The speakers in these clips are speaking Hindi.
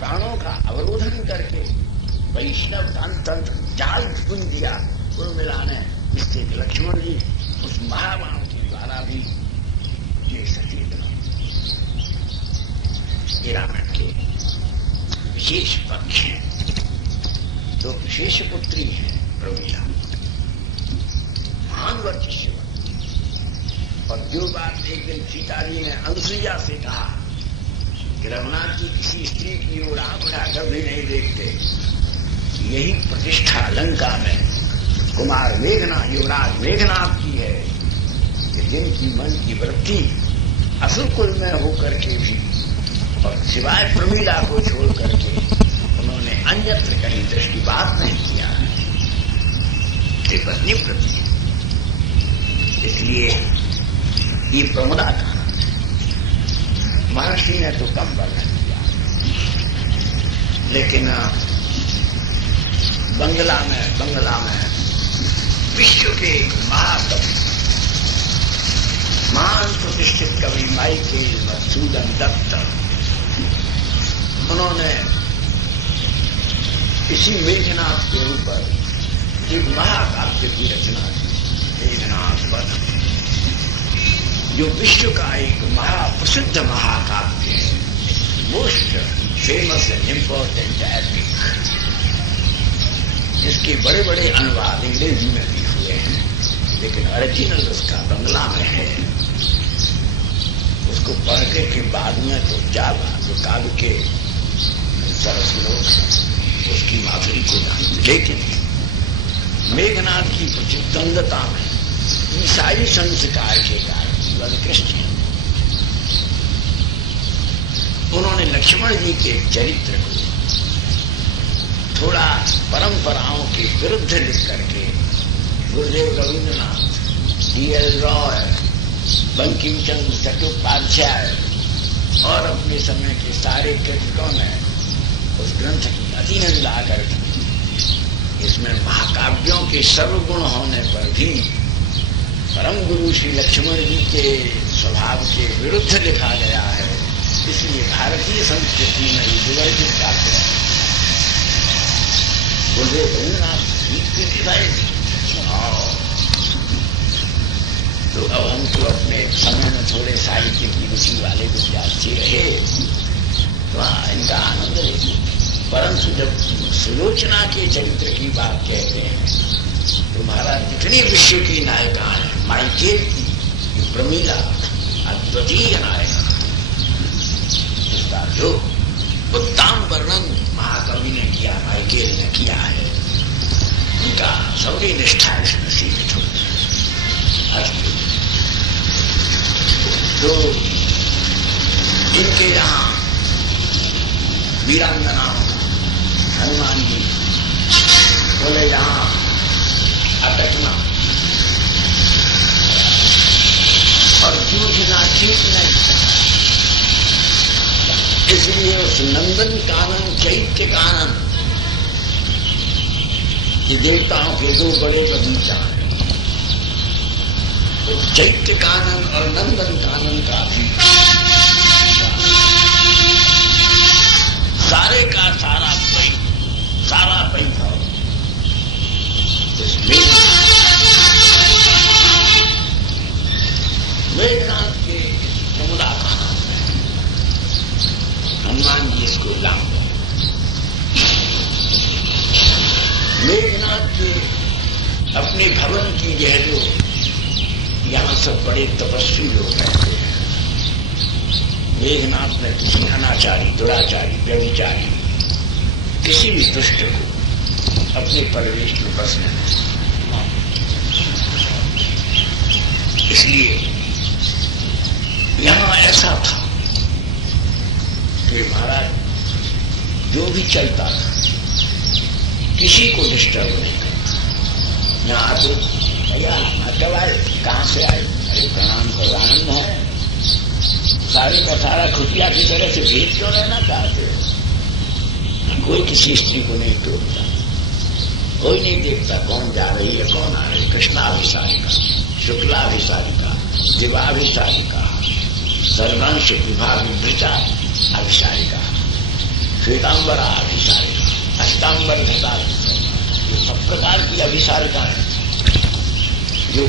प्राणों का अवरोधन करके वैष्णव तंत्र जाल बुन दिया उर्मिला ने, जिससे लक्ष्मण जी उस महाबाण के द्वारा भी ये सचेत रावण के विशेष पक्ष हैं। तो विशेष पुत्री है प्रमिला, महान वर्चस्वती। और जो बात एक दिन सीता जी ने अनुसुईया से कहा कि रघुनाथ जी किसी स्त्री की ओर आंख उठाकर भी नहीं देखते, यही प्रतिष्ठा लंका में कुमार मेघनाथ, युवराज मेघनाथ की है कि जिनकी मन की वृत्ति असुरकुल में होकर के भी और सिवाय प्रमिला को छोड़ करके उन्होंने अन्यत्र कहीं दृष्टिपात नहीं किया है पत्नी प्रति। इसलिए ये प्रमुदा का महर्षि ने तो कम वर्णन किया, लेकिन बंगला में विश्व के महाकवि, महान प्रतिष्ठित कवि माइकेल मधुसूदन दत्त, उन्होंने इसी मेघनाथ के ऊपर एक महाकाव्य की रचना की, मेघनाथ वध, जो विश्व का एक महाप्रसिद्ध महाकाव्य है, most famous and important epic, जिसके बड़े बड़े अनुवाद अंग्रेजी में भी हुए हैं, लेकिन ओरिजिनल उसका बंगला में है। उसको पढ़ने के बाद में तो जावा जो काव्य के सरस लोग उसकी माधुरी को जानते, लेकिन मेघनाथ की प्रचितंगता में ईसाई संस्कार के कारण क्रिश्चियन, उन्होंने लक्ष्मण जी के चरित्र को थोड़ा परंपराओं के विरुद्ध लिख करके गुरुदेव रविन्द्रनाथ, D.L. रॉय, बंकिम चंद्र चट्टोपाध्याय और अपने समय के सारे कृतिकों ने उस ग्रंथ की अति निंदा कर, इसमें महाकाव्यों के सर्वगुण होने पर भी परम गुरु श्री लक्ष्मण जी के स्वभाव के विरुद्ध लिखा गया है। इसलिए भारतीय संस्कृति में ये विवर्जित काव्य है। गुरुदेव रविन्द्रनाथ तो अब हम तो अपने समय में थोड़े साहित्य की रुचि वाले विद्यार्थी रहे तो इनका आनंद लेते, परंतु जब सुलोचना के चरित्र की बात कहते हैं तो महाराज जितनी विश्व की नायिका है, माइकेल की प्रमिला अद्वितीय नायिका, उसका जो उत्तम वर्णन महाकवि ने किया, माइकेल ने किया है, उनका सौरी निष्ठा इसमें सीमित हो। तो इनके यहां वीरांगनाओं हनुमान जी बोले यहां अटकना और जूझना ठीक नहीं, इसलिए उस नंदन कानन चैत्य कानन ये देवताओं के दो बड़े बगीचा हैं, तो चैत्य कानन और नंदन कानन का भी सारे का सारा वैभव मेघनाथ के प्रमुदा का नाम है, हनुमान जी इसको लाभ। मेघनाथ के अपने भवन की यह जो यहां सब बड़े तपस्वी लोग रहते हैं, मेघनाथ ने किसी अनाचारी, दुराचारी, व्यभिचारी, किसी भी दुष्ट को अपने परिवेश में बसने नहीं। इसलिए यहां ऐसा था कि महाराज जो भी चलता था किसी को डिस्टर्ब नहीं करता। यहां तो भैया कब आए, कहां से आए, अरे प्रणाम करो, आनंद है, सारे का सारा खुशिया की तरह से भेद क्यों रहना चाहते हो। कोई किसी स्त्री को नहीं टोकता, कोई नहीं देखता कौन जा रही है कौन आ रही। कृष्णाभिसारिका, शुक्लाभिसारिका, दिवाभिसारिका, सर्वांश विभाग विभृता अभिसारिका, श्वेतांबर अभिसारिका, अष्टांबर घटा, ये सब प्रकार की अभिसारिका है जो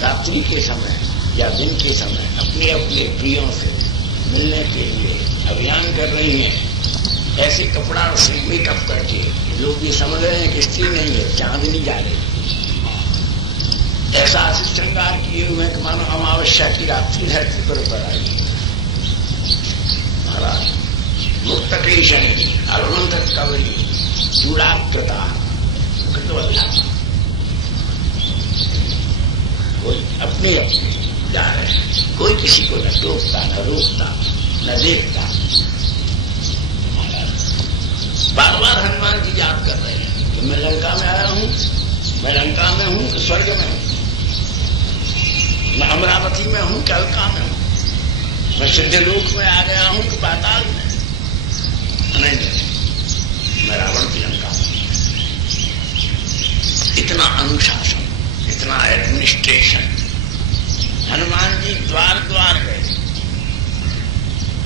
रात्रि के समय या दिन के समय अपने अपने प्रियों से मिलने के लिए अभियान कर रही हैं। ऐसे कपड़ा से मेकअप करके लोग ये समझ रहे हैं कि स्त्री नहीं है, चांदनी जा रही। ऐसा श्रृंगार किए हुए कि मानो अमावस्या की रात्रि धरती पर उतर आई। महाराज मुक्त केशनी अरुणंत कवरी चूड़ाकृता कृतवल्ला, कोई अपने अपने जा रहे हैं, कोई किसी को न टोकता न रोकता न देखता। बार बार हनुमान जी याद कर रहे हैं कि मैं लंका में आया हूं, मैं लंका में हूं कि स्वर्ग में हूं, मैं अमरावती में हूं कि अलका में हूं, मैं सिद्धलोक में आ गया हूं कि पाताल में। नहीं, मैं रावण की लंका में। इतना अनुशासन, इतना एडमिनिस्ट्रेशन। हनुमान जी द्वार द्वार गए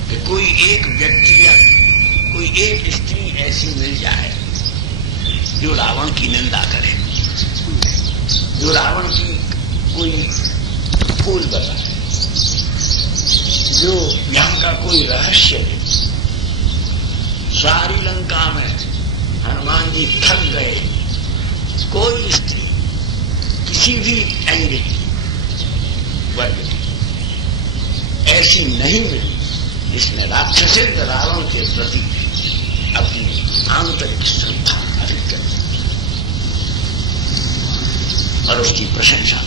कि कोई एक व्यक्ति या कोई एक स्त्री ऐसी मिल जाए जो रावण की निंदा करे, जो रावण की कोई फूल बताए, जो यहाँ का कोई रहस्य दे। सारी लंका में हनुमान जी थक गए, कोई स्त्री किसी भी एंगल वर्ग ऐसी नहीं मिली जिसने राक्षसी रावण के प्रति अपनी आंतरिक श्रद्धा अधिक कर और उसकी प्रशंसा।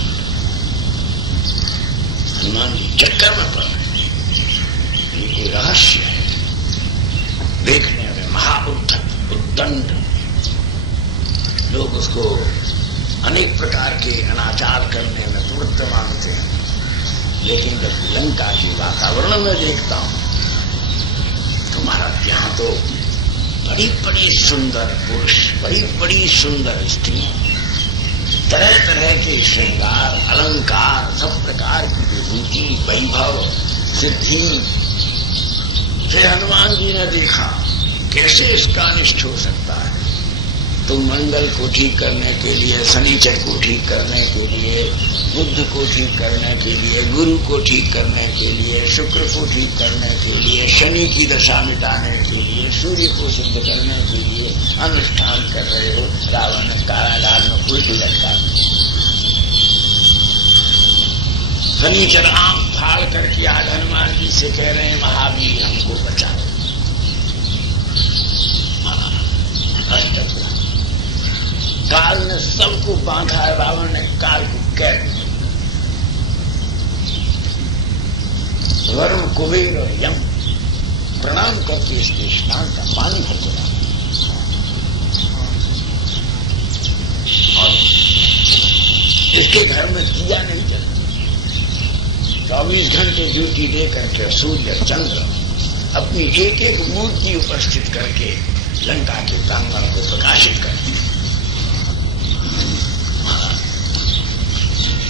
हनुमान जी चक्कर में पड़ रहे, ये कोई रहस्य है। देखने में महाउद्धत उद्दंड, लोग उसको अनेक प्रकार के अनाचार करने में प्रवृत्त मानते हैं, लेकिन जब लंका के वातावरण में देखता हूं तो महाराज यहाँ तो बड़ी बड़ी सुंदर पुरुष, बड़ी बड़ी सुंदर स्त्री, तरह तरह के श्रृंगार अलंकार, सब प्रकार की विभूति वैभव सिद्धि। फिर हनुमान जी ने देखा कैसे इसका अनिष्ट हो सकता है। तो मंगल को ठीक करने के लिए, शनिचर को ठीक करने के लिए, बुध को ठीक करने के लिए, गुरु को ठीक करने के लिए, शुक्र को ठीक करने के लिए, शनि की दशा मिटाने के लिए, सूर्य को सिद्ध करने के लिए अनुष्ठान कर रहे हो। रावण ने कारागार में उल्टी लटका, शनिचर आंख फाड़ करके आज हनुमान जी से कह रहे हैं महावीर हमको बचाओ। काल ने सबको बांधा है, रावण ने काल को कैद। वरुण कुबेर और यम प्रणाम करके इसके स्नान का पानी भर चला और इसके घर में दिया नहीं चलता। 24 घंटे ड्यूटी दे करके सूर्य चंद्र अपनी एक एक मूर्ति उपस्थित करके लंका के प्रांगण को प्रकाशित करते।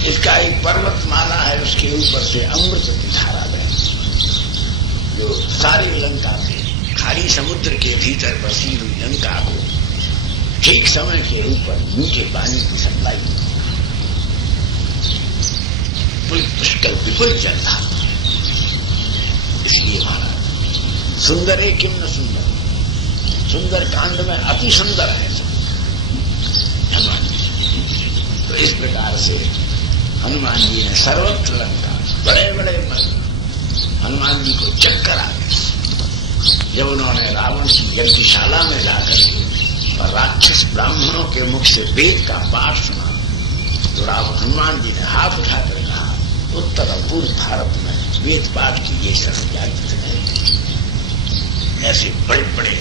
इसका एक पर्वतमाला है, उसके ऊपर से अमृत की धारा बहती जो सारी लंका में खारी समुद्र के भीतर बसी हुई लंका को ठीक समय के ऊपर मीठे पानी की सप्लाई पुष्कल बिल्कुल चल रहा। इसलिए महाराज सुंदर है किम न सुंदर, सुंदर कांड में अति सुंदर है हनुमान जी। तो इस प्रकार से हनुमान जी ने सर्वत्र लंका बड़े बड़े हनुमान जी को चक्कर आ गए जब उन्होंने रावण की यज्ञशाला में जाकर और राक्षस ब्राह्मणों के मुख से वेद का पाठ सुना। तो रावण हनुमान जी ने हाथ उठाकर कहा, उत्तर और पूर्व भारत में वेद पाठ की ये संस्कृति है। ऐसे बड़े बड़े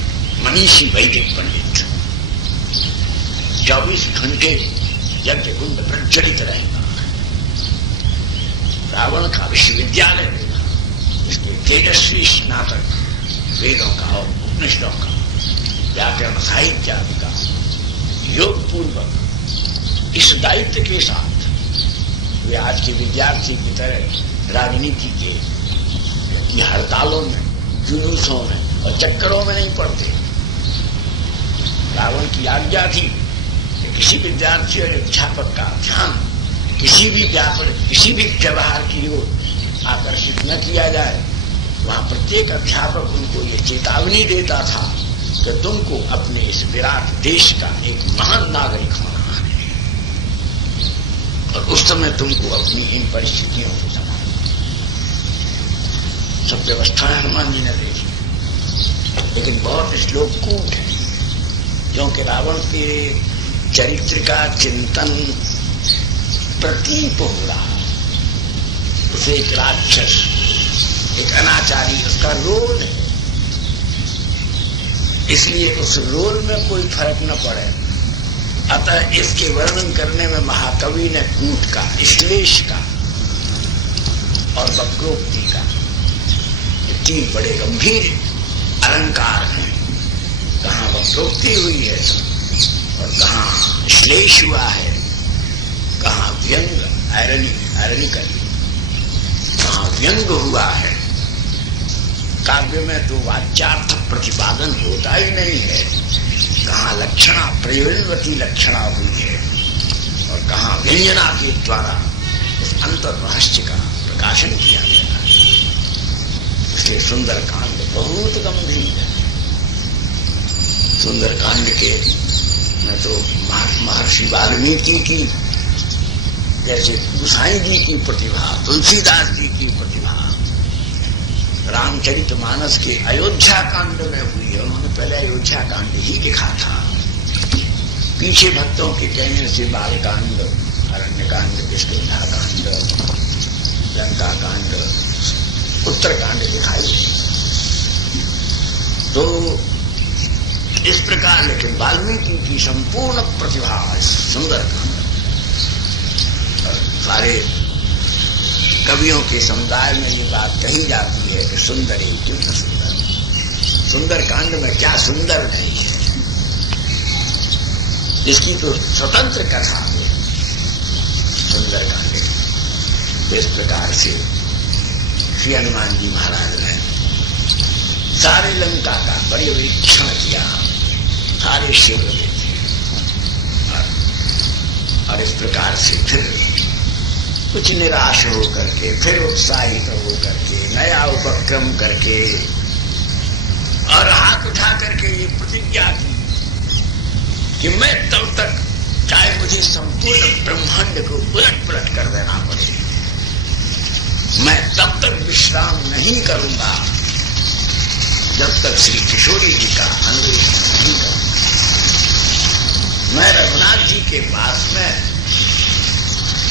मनीषी वैदिक पंडित 24 घंटे यज्ञ कुंड प्रज्वलित रहेगा। रावण का विश्वविद्यालय देगा, इसके तेजस्वी स्नातक वेदों का और उपनिषदों का व्याकरण साहित्य आदि का योग पूर्वक इस दायित्व के साथ वे आज के विद्यार्थी की तरह राजनीति के हड़तालों में, जुलूसों में और चक्करों में नहीं पड़ते। रावण की आज्ञा थी कि किसी विद्यार्थी और अध्यापक का ध्यान किसी भी व्यवहार की ओर आकर्षित न किया जाए। वहां प्रत्येक अध्यापक उनको ये चेतावनी देता था कि तुमको अपने इस विराट देश का एक महान नागरिक होना है और उस समय तुमको अपनी इन परिस्थितियों को संभालना। सब व्यवस्थाएं हनुमान जी ने देखी, लेकिन बहुत श्लोक कूट है, क्योंकि रावण के चरित्र का चिंतन प्रतीत हो रहा। उसे एक राक्षस, एक अनाचारी उसका रोल है, इसलिए उस रोल में कोई फर्क न पड़े। अतः इसके वर्णन करने में महाकवि ने कूट का, श्लेष का और वक्रोक्ति का, तीन बड़े गंभीर अलंकार हैं। कहाँ वक्रोक्ति हुई है और कहाँ श्लेष हुआ है, कहाँ व्यंग आयरनिकल, कहाँ व्यंग हुआ है। काव्य में तो वाच्यार्थ प्रतिपादन होता ही नहीं है। कहाँ लक्षणा, प्रयोजनवती लक्षणा हुई है और कहाँ व्यंजना के द्वारा उस अंतर रहस्य का प्रकाशन किया गया है। इसलिए सुंदरकांड बहुत गंभीर है। सुंदरकांड के में तो महर्षि वाल्मीकि की, जैसे गोसाई जी की प्रतिभा, तुलसीदास जी की प्रतिभा रामचरितमानस के अयोध्या कांड में हुई है। उन्होंने पहले अयोध्या कांड ही लिखा था, पीछे भक्तों के कहने से बालकांड, अरण्यकांड, किष्किंधा कांड, लंका कांड, उत्तरकांड दिखाई। तो इस प्रकार लेकिन वाल्मीकि की संपूर्ण प्रतिभा सुंदरकांड, सारे कवियों के समुदाय में ये बात कही जाती है कि सुंदर ही क्यों न सुंदर। सुंदरकांड में क्या सुंदर नहीं है, इसकी तो स्वतंत्र कथा है सुंदरकांड। इस प्रकार से श्री हनुमान जी महाराज ने सारे लंका का पर्यवेक्षण किया, सारे शिविर में, और इस प्रकार से फिर कुछ निराश होकर के, फिर उत्साहित होकर के, नया उपक्रम करके और हाथ उठा करके ये प्रतिज्ञा की कि मैं तब तक, चाहे मुझे संपूर्ण ब्रह्मांड को उलट पलट कर देना पड़े, मैं तब तक विश्राम नहीं करूंगा जब तक श्री किशोरी जी का अन्वेषण नहीं करूंगा। मैं रघुनाथ जी के पास में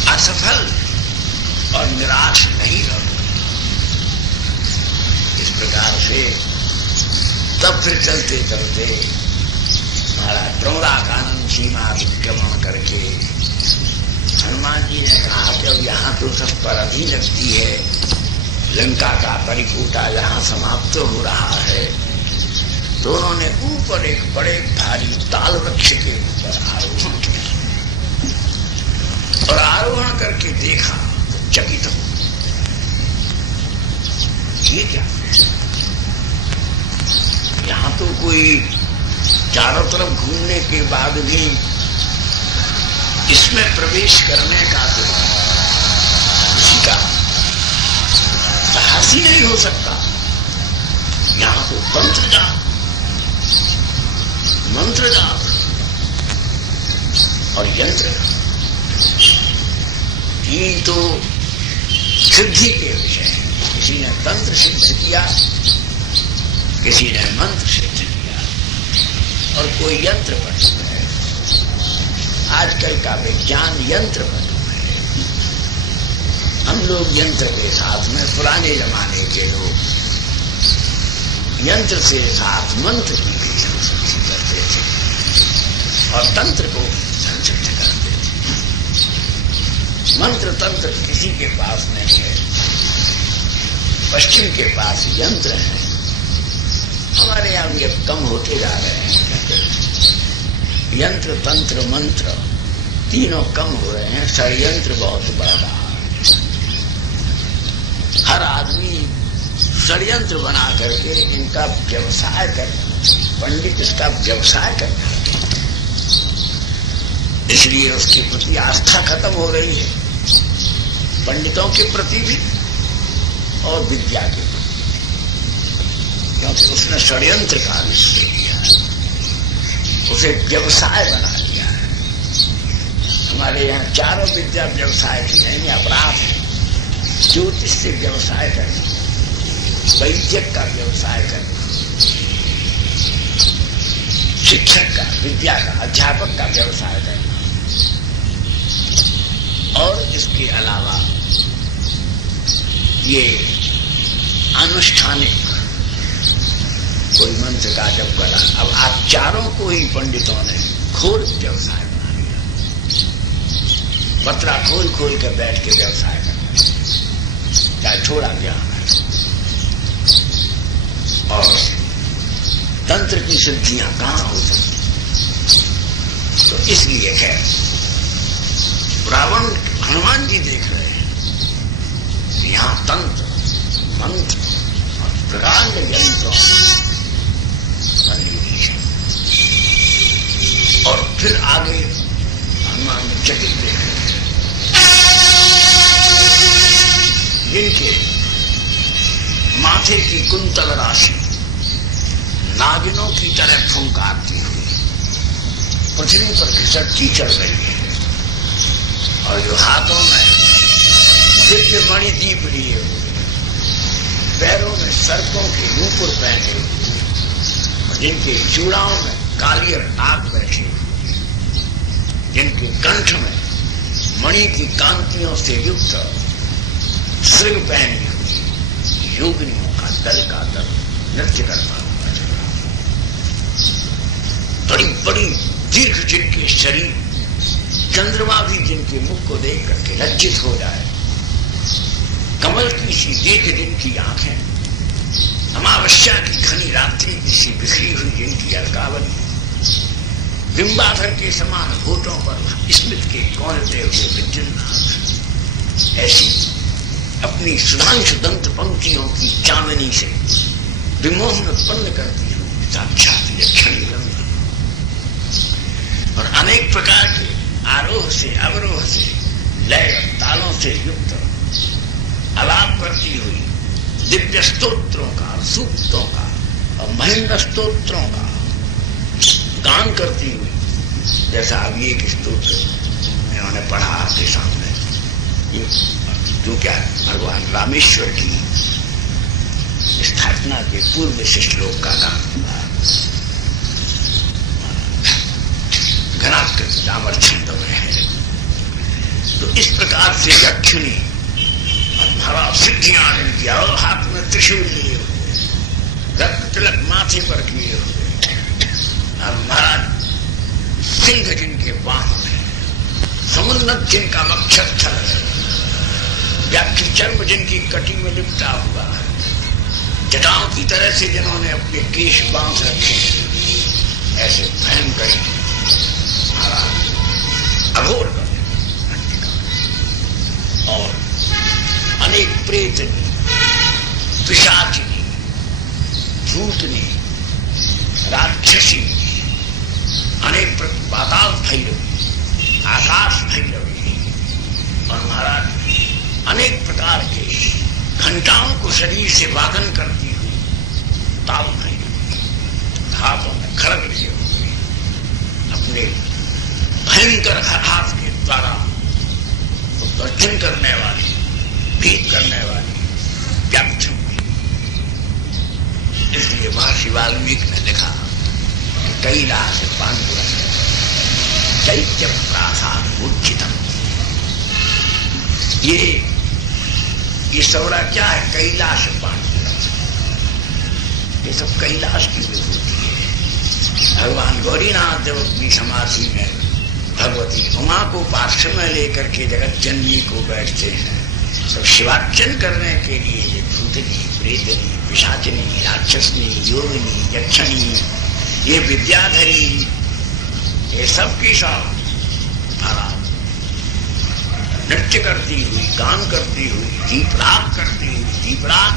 असफल और निराश नहीं रहूंगा। इस प्रकार से तब फिर चलते चलते महाराज प्रमोदाकानंद सीमा अतिक्रमण करके हनुमान जी ने कहा कि अब यहाँ तो सब पर अभी लगती है, लंका का परिकूटा यहाँ समाप्त हो रहा है। तो उन्होंने ऊपर एक बड़े भारी ताल वृक्ष के ऊपर आरोहण किया और आरोहण करके देखा, चकित हो, ये क्या, यहां तो कोई चारों तरफ घूमने के बाद भी इसमें प्रवेश करने का तो किसी का साहस ही नहीं हो सकता। यहां तो मंत्र जाप और यंत्र, तीन तो सिद्धि के विषय है। किसी ने तंत्र सिद्ध किया, किसी ने मंत्र सिद्ध किया और कोई यंत्र पढ़ है। आजकल का विज्ञान यंत्र बना है। हम लोग यंत्र के साथ में, पुराने जमाने के लोग यंत्र से साथ मंत्र की भी संसिद्धि करते थे और तंत्र को संसिद्ध करते थे। मंत्र तंत्र किसी के पास नहीं है। पश्चिम के पास यंत्र है, हमारे यहां भी अब कम होते जा रहे हैं। यंत्र तंत्र मंत्र तीनों कम हो रहे हैं, षड्यंत्र बहुत बढ़ रहा है। हर आदमी षड्यंत्र बना करके इनका व्यवसाय करना, पंडित इसका व्यवसाय करना, इसलिए उसके प्रति आस्था खत्म हो रही है, पंडितों के प्रति भी और विद्या के प्रति, क्योंकि उसने षड्यंत्र का आविष्कार किया है, उसे व्यवसाय बना दिया है। हमारे यहाँ चारों विद्या व्यवसाय की नहीं, अपराध है। ज्योतिष से व्यवसाय करना, वैद्यक का व्यवसाय करना, शिक्षक का, विद्या का, अध्यापक का व्यवसाय करना, और इसके अलावा ये अनुष्ठानिक कोई मंत्र का जप करा। अब आप चारों को ही पंडितों ने घोर व्यवसाय बना दिया, पत्रा खोल खोल कर बैठ के व्यवसाय करना, चाहे थोड़ा ज्ञान है, और तंत्र की सिद्धियां कहां हो सकती। तो इसलिए खैर रावण हनुमान जी देख रहे हैं यहां तंत्र मंत्र और प्रकांड यंत्रों बनी हुई है, और फिर आगे हनुमान जी चकित देख रहे हैं जिनके माथे की कुंतल राशि नागिनों की तरह फुंकारती हुई पृथ्वी पर घिसटती चल रही है, और जो हाथों में दिव्य मणि दीप लिए हुए, पैरों में सर्पों के नूपुर पहने हुए, और जिनके चूड़ाओं में कालियर नाग बैठे हुए, जिनके कंठ में मणि की कांतियों से युक्त श्रृंग पहनी हुई योगिनियों का दल नृत्य करता हुआ चला। बड़ी बड़ी दीर्घ जिनके शरीर, चंद्रमा भी जिनके मुख को देख करके लज्जित हो जाए, कमल की सी दीर्घ जिनकी आंखें, अमावस्या की घनी रात्रि की सी बिखरी हुई जिनकी अलकावली, बिंबाधर के समान होठों पर स्मित के कौनते हुए विद्युन्नाथ, ऐसी अपनी सुधांशु दंत पंक्तियों की चांदनी से विमोहन उत्पन्न करती हुई साक्षात यक्षिणी गंगा, और अनेक प्रकार के आरोह से अवरोह से लय तालों से युक्त आलाप करती हुई दिव्य स्तोत्रों का, सूक्तों का और महेंद्र स्तोत्रों का गान करती हुई, जैसा अब ये एक स्तोत्र इन्होंने पढ़ा आपके सामने, जो क्या भगवान रामेश्वर की स्थापना के पूर्व से श्लोक का गान, घनाकृत दामर छंद में है। तो इस प्रकार से यक्षिणी और महाराज सिद्धियां किया, और हाथ में त्रिशूल लिए हुए, रक्त तिलक माथे पर किए हुए, और महाराज सिंह जिनके वाहन है, समुन्नत जिनका मक्षस्थल है, व्याख्य चर्म जिनकी कटी में लिपटा हुआ है, जटाओं की तरह से जिन्होंने अपने केश बांध रखे, ऐसे भयंकर अघोर और अनेक प्रेतनी, पिशाचिनी, भूतनी, राक्षसी, अनेक पाताल भैरवी, आकाश भैरवी, और महाराज अनेक प्रकार के घंटाओं को शरीर से वादन करती हुई ताल भैरवी, हाथों में खड़ग लिए हुए, अपने भयंकर हाथ के द्वारा गर्जन करने वाली, भीत करने वाली व्यक्त हुई। इसलिए महर्षि वाल्मीकि ने लिखा कि कैलाश पांडुरंग दैत्य प्रासाद उच्चितम। ये सौरा क्या है? कैलाश पांडुरंग, ये सब कैलाश की विभूति है। भगवान गौरीनाथ जब अपनी समाधि में भगवती उमा को पार्श्व में लेकर के जगत जननी को बैठते हैं, तो शिवार्चन करने के लिए ये भूतनी, प्रेतनी, पिशाचिनी, राक्षसनी, योगिनी, यक्षिणी, ये विद्याधरी, ये सब की सब नृत्य करती हुई, गान करती हुई, दीपराग करती हुई, दीपराग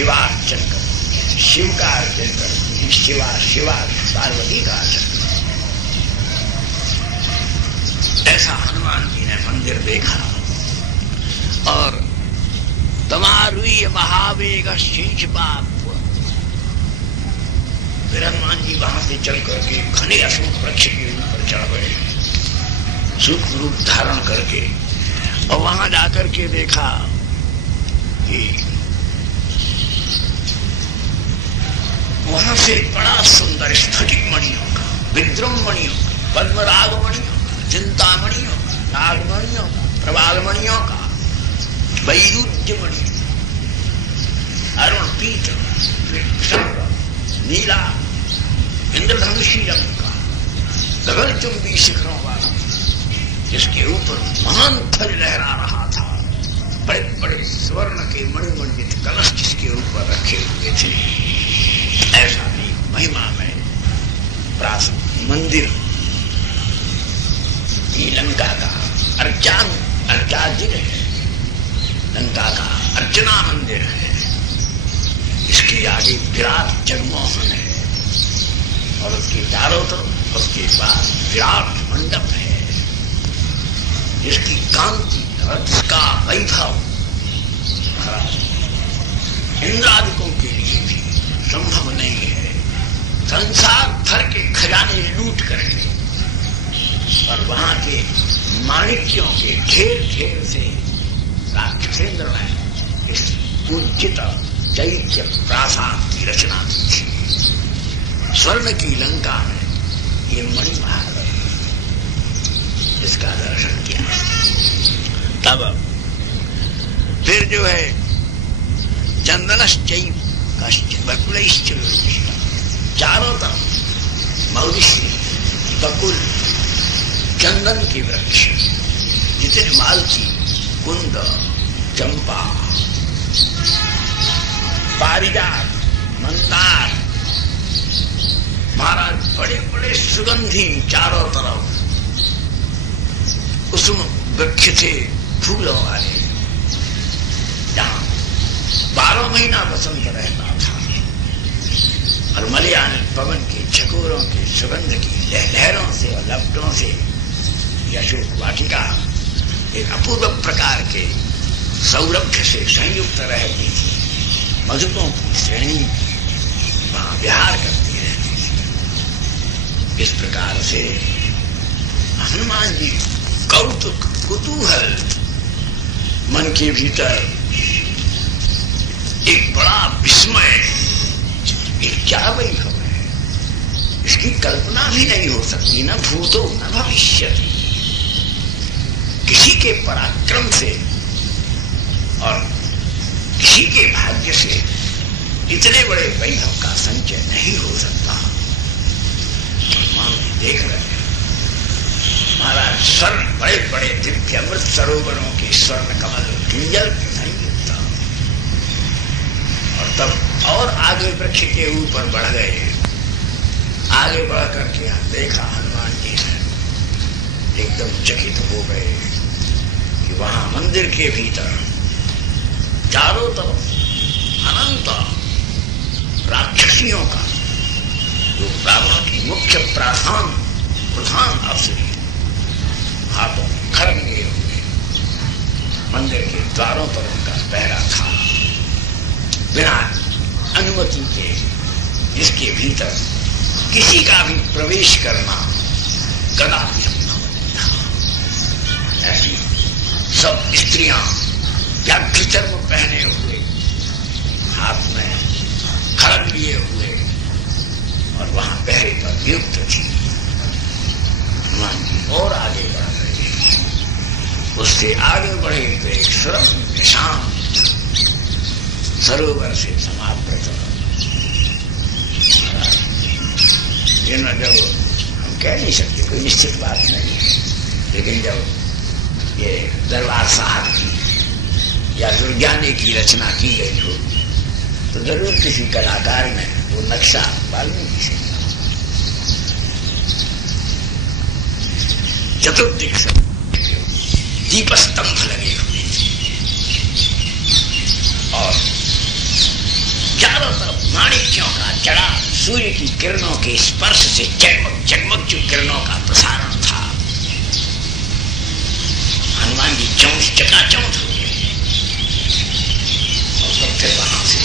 शिवार्चन कर, शिव का अर्चन कर, शिवा पार्वती का अर्चन कर। ऐसा हनुमान जी ने मंदिर देखा और तमारुई महावेग शींच पाप। फिर हनुमान जी वहां से चल करके घने अशोक वृक्ष के ऊपर चढ़ गए, सूक्ष्म रूप धारण करके, और वहां जाकर के देखा कि वहां से बड़ा सुंदर स्फटिक मणियों का, विद्रुम मणियों का, पद्मराग मणियों का, चिंतामणियों का, नागमणियों का, प्रवाल मणियों का, वैरुध्य मणि, अरुण पीत, नीला इंद्रधनुषी रंग का, गगनचुंबी शिखरों वाला, जिसके ऊपर महान ध्वज लहरा रहा था, बड़े बड़े स्वर्ण के मणिमंडित कलश जिसके ऊपर रखे हुए थे। ऐसा भी महिमा में प्राचीन मंदिर की लंका का अर्चाजित है, लंका का अर्चना मंदिर है। इसके आगे विराट जगमोहन है और उसके चारों तरफ उसके पास विराट मंडप है, जिसकी कांति और जिसका वैभव इंद्रादिकों के लिए भी संभव नहीं है। संसार भर के खजाने लूट करके और वहां के माणिक्यों के ढेर ढेर से राक्षसेंद्र ने इस पूजित चैत्य प्रासाद की रचना की थी। स्वर्ण की लंका में ये मणिमहल इसका दर्शन किया। तब फिर जो है चंदनश्चैव कश्चित् बकुलैश्च विभूषितम्, चारों तरफ मौरिष्य, बकुल, चंदन के वृक्ष, जितने मालती, कुंद, चंपा, पारिजात, मंदार, महाराज बड़े बड़े सुगंधी चारों तरफ कुसुम वृक्ष थे, फूलों वाले, जहां 12 महीना बसंत रहता था और मलयान पवन के झकोरों के सुगंध की लहरों से और लपटों से अशोक वाटिका एक अपूर्व प्रकार के सौरभ्य से संयुक्त रहती थी। मधुकों की श्रेणी वहां विहार करती रहती थी। इस प्रकार से हनुमान जी कौतुक कुतूहल मन के भीतर एक बड़ा विस्मय, ये क्या वैभव है, इसकी कल्पना भी नहीं हो सकती, न भूतो न भविष्य। किसी के पराक्रम से और किसी के भाग्य से इतने बड़े वैभव का संचय नहीं हो सकता। देख रहे हैं महाराज स्वर्ण बड़े बड़े दिव्य अमृत सरोवरों के स्वर्ण कमल किंजल संयुक्त, और तब और आगे वृक्ष के ऊपर बढ़ गए। आगे बढ़ करके देखा हनुमान जी ने, एकदम चकित हो गए कि वहां मंदिर के भीतर चारों तरफ अनंत राक्षसियों का, जो ब्राह्मण की मुख्य प्रधान अफसरी, हाथों में खड़ग लिए हुए मंदिर के द्वारों पर उनका पहरा था, बिना अनुमति के, जिसके भीतर किसी का भी प्रवेश करना कदापि संभव नहीं था। ऐसी सब स्त्रियां व्याघ्रचर्म पहने हुए, हाथ में खड़ग लिए हुए और वहां पहरे पर नियुक्त थी। हनुमान जी और आगे बढ़ गए। उससे आगे बढ़े तो एक सुरम्य शांत सरोवर से समाप्त। जब हम कह नहीं सकते, कोई निश्चित बात नहीं है, लेकिन जब ये दरबार साहब की या दुर्ज्ञानी की रचना की गई हो तो जरूर किसी कलाकार ने वो नक्शा वाल्मीकि से चतुर्दिक से दीपस्तंभ लगे हुए थे और चारों तरफ माणिक्यों का जड़ा सूर्य की किरणों के स्पर्श से जगमग जगमग जो किरणों का प्रसारण था। हनुमान जी चौंस चकाचौंध हो गए और फिर वहां से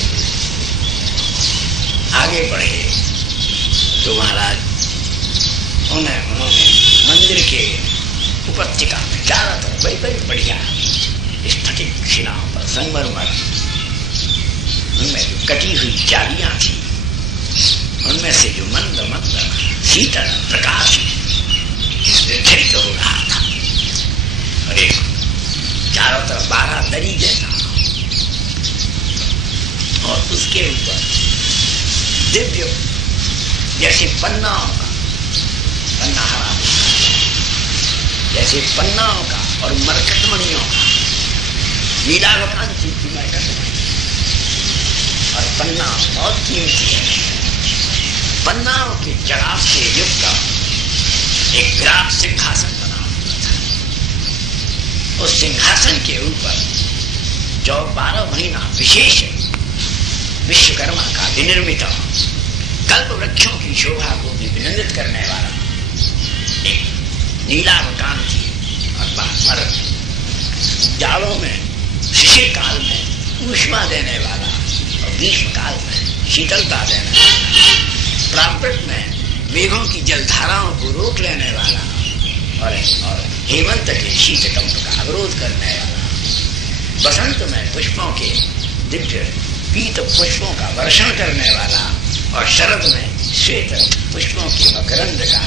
आगे बढ़े तो महाराज उन्होंने मंदिर के उपत्यका में चारों तरफ बड़ी बड़ी बढ़िया स्फटिक शिलाओं पर संगमरमर उनमें जो कटी हुई जालियां थी उनमें से जो मंद मंद शीतल प्रकाश निर्झरित हो रहा था और एक चारों तरफ 12 दरी जैसा और उसके ऊपर दिव्य जैसे पन्नाओं का पन्ना हरा जैसे पन्नाओं का और मरकटमणियों का नीलावकांति की मरकटमणि और पन्ना बहुत कीमती है। पन्नाओं के जड़ाव से युक्त एक विराट सिंहासन बना हुआ था। उस सिंहासन के ऊपर जो 12 महीना विशेष विश्वकर्मा का विनिर्मित कल्प वृक्षों की शोभा को भी विनंदित करने वाला एक नीलावकांति और जाड़ों में शिशिर काल में ऊष्मा देने वाला और ग्रीष्म काल में शीतलता देने वाला, प्राकृत में मेघों की जलधाराओं को रोक लेने वाला और हेमंत के शीतकंप का अवरोध करने वाला, बसंत में पुष्पों के दिव्य पीत पुष्पों का वर्षण करने वाला और शरद में श्वेत पुष्पों के मकरंद का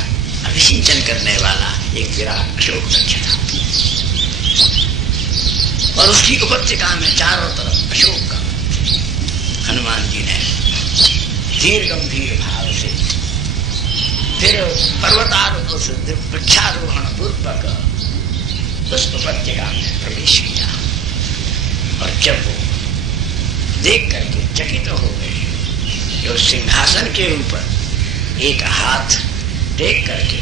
अभिसिंचन करने वाला एक विराट अशोक वृक्ष था। और उसकी उपत्यका में चारों तरफ अशोक का हनुमान जी ने धीर गंभीर भाव से फिर पर्वतारोहण से वृक्षारोहण पूर्वक उस उपत्यका में प्रवेश किया और जब वो देख करके चकित हो गए कि उस सिंहासन के ऊपर एक हाथ टेक करके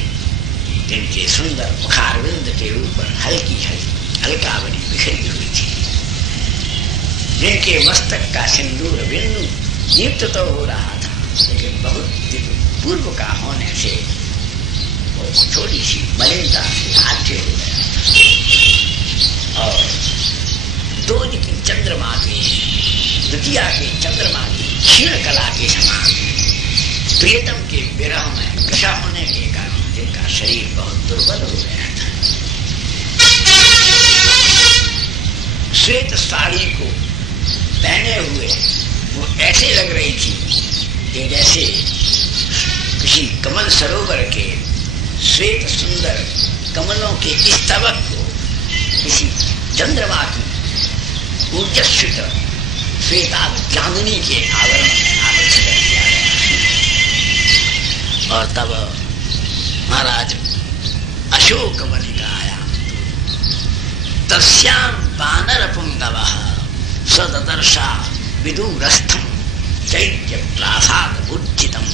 जिनके सुंदर मुखारविंद के ऊपर हल्की हल्कावली बिखरी हुई थी, जिनके मस्तक का सिंदूर बिंदु दीप्त तो हो रहा था लेकिन बहुत पूर्व का होने से वो थोड़ी सी मलिनता हाथे हो गया और दूज की चंद्रमा के द्वितीया के चंद्रमा की क्षीण कला के समान प्रियतम के विरह में दशा होने के कारण जिनका शरीर बहुत दुर्बल हो गया था। श्वेत साड़ी को पहने हुए वो ऐसे लग रही थी कि जैसे किसी कमल सरोवर के श्वेत सुंदर कमलों के स्तबक को किसी चंद्रमा की ऊर्जस्वित श्वेता चांदनी के आवरण में आविष्कृत किया गया। और तब महाराज अशोक वनिकाया तस्यां वानर पुंगवः सददर्शा विदूरस्थं चैत्य प्रासाद उज्जितं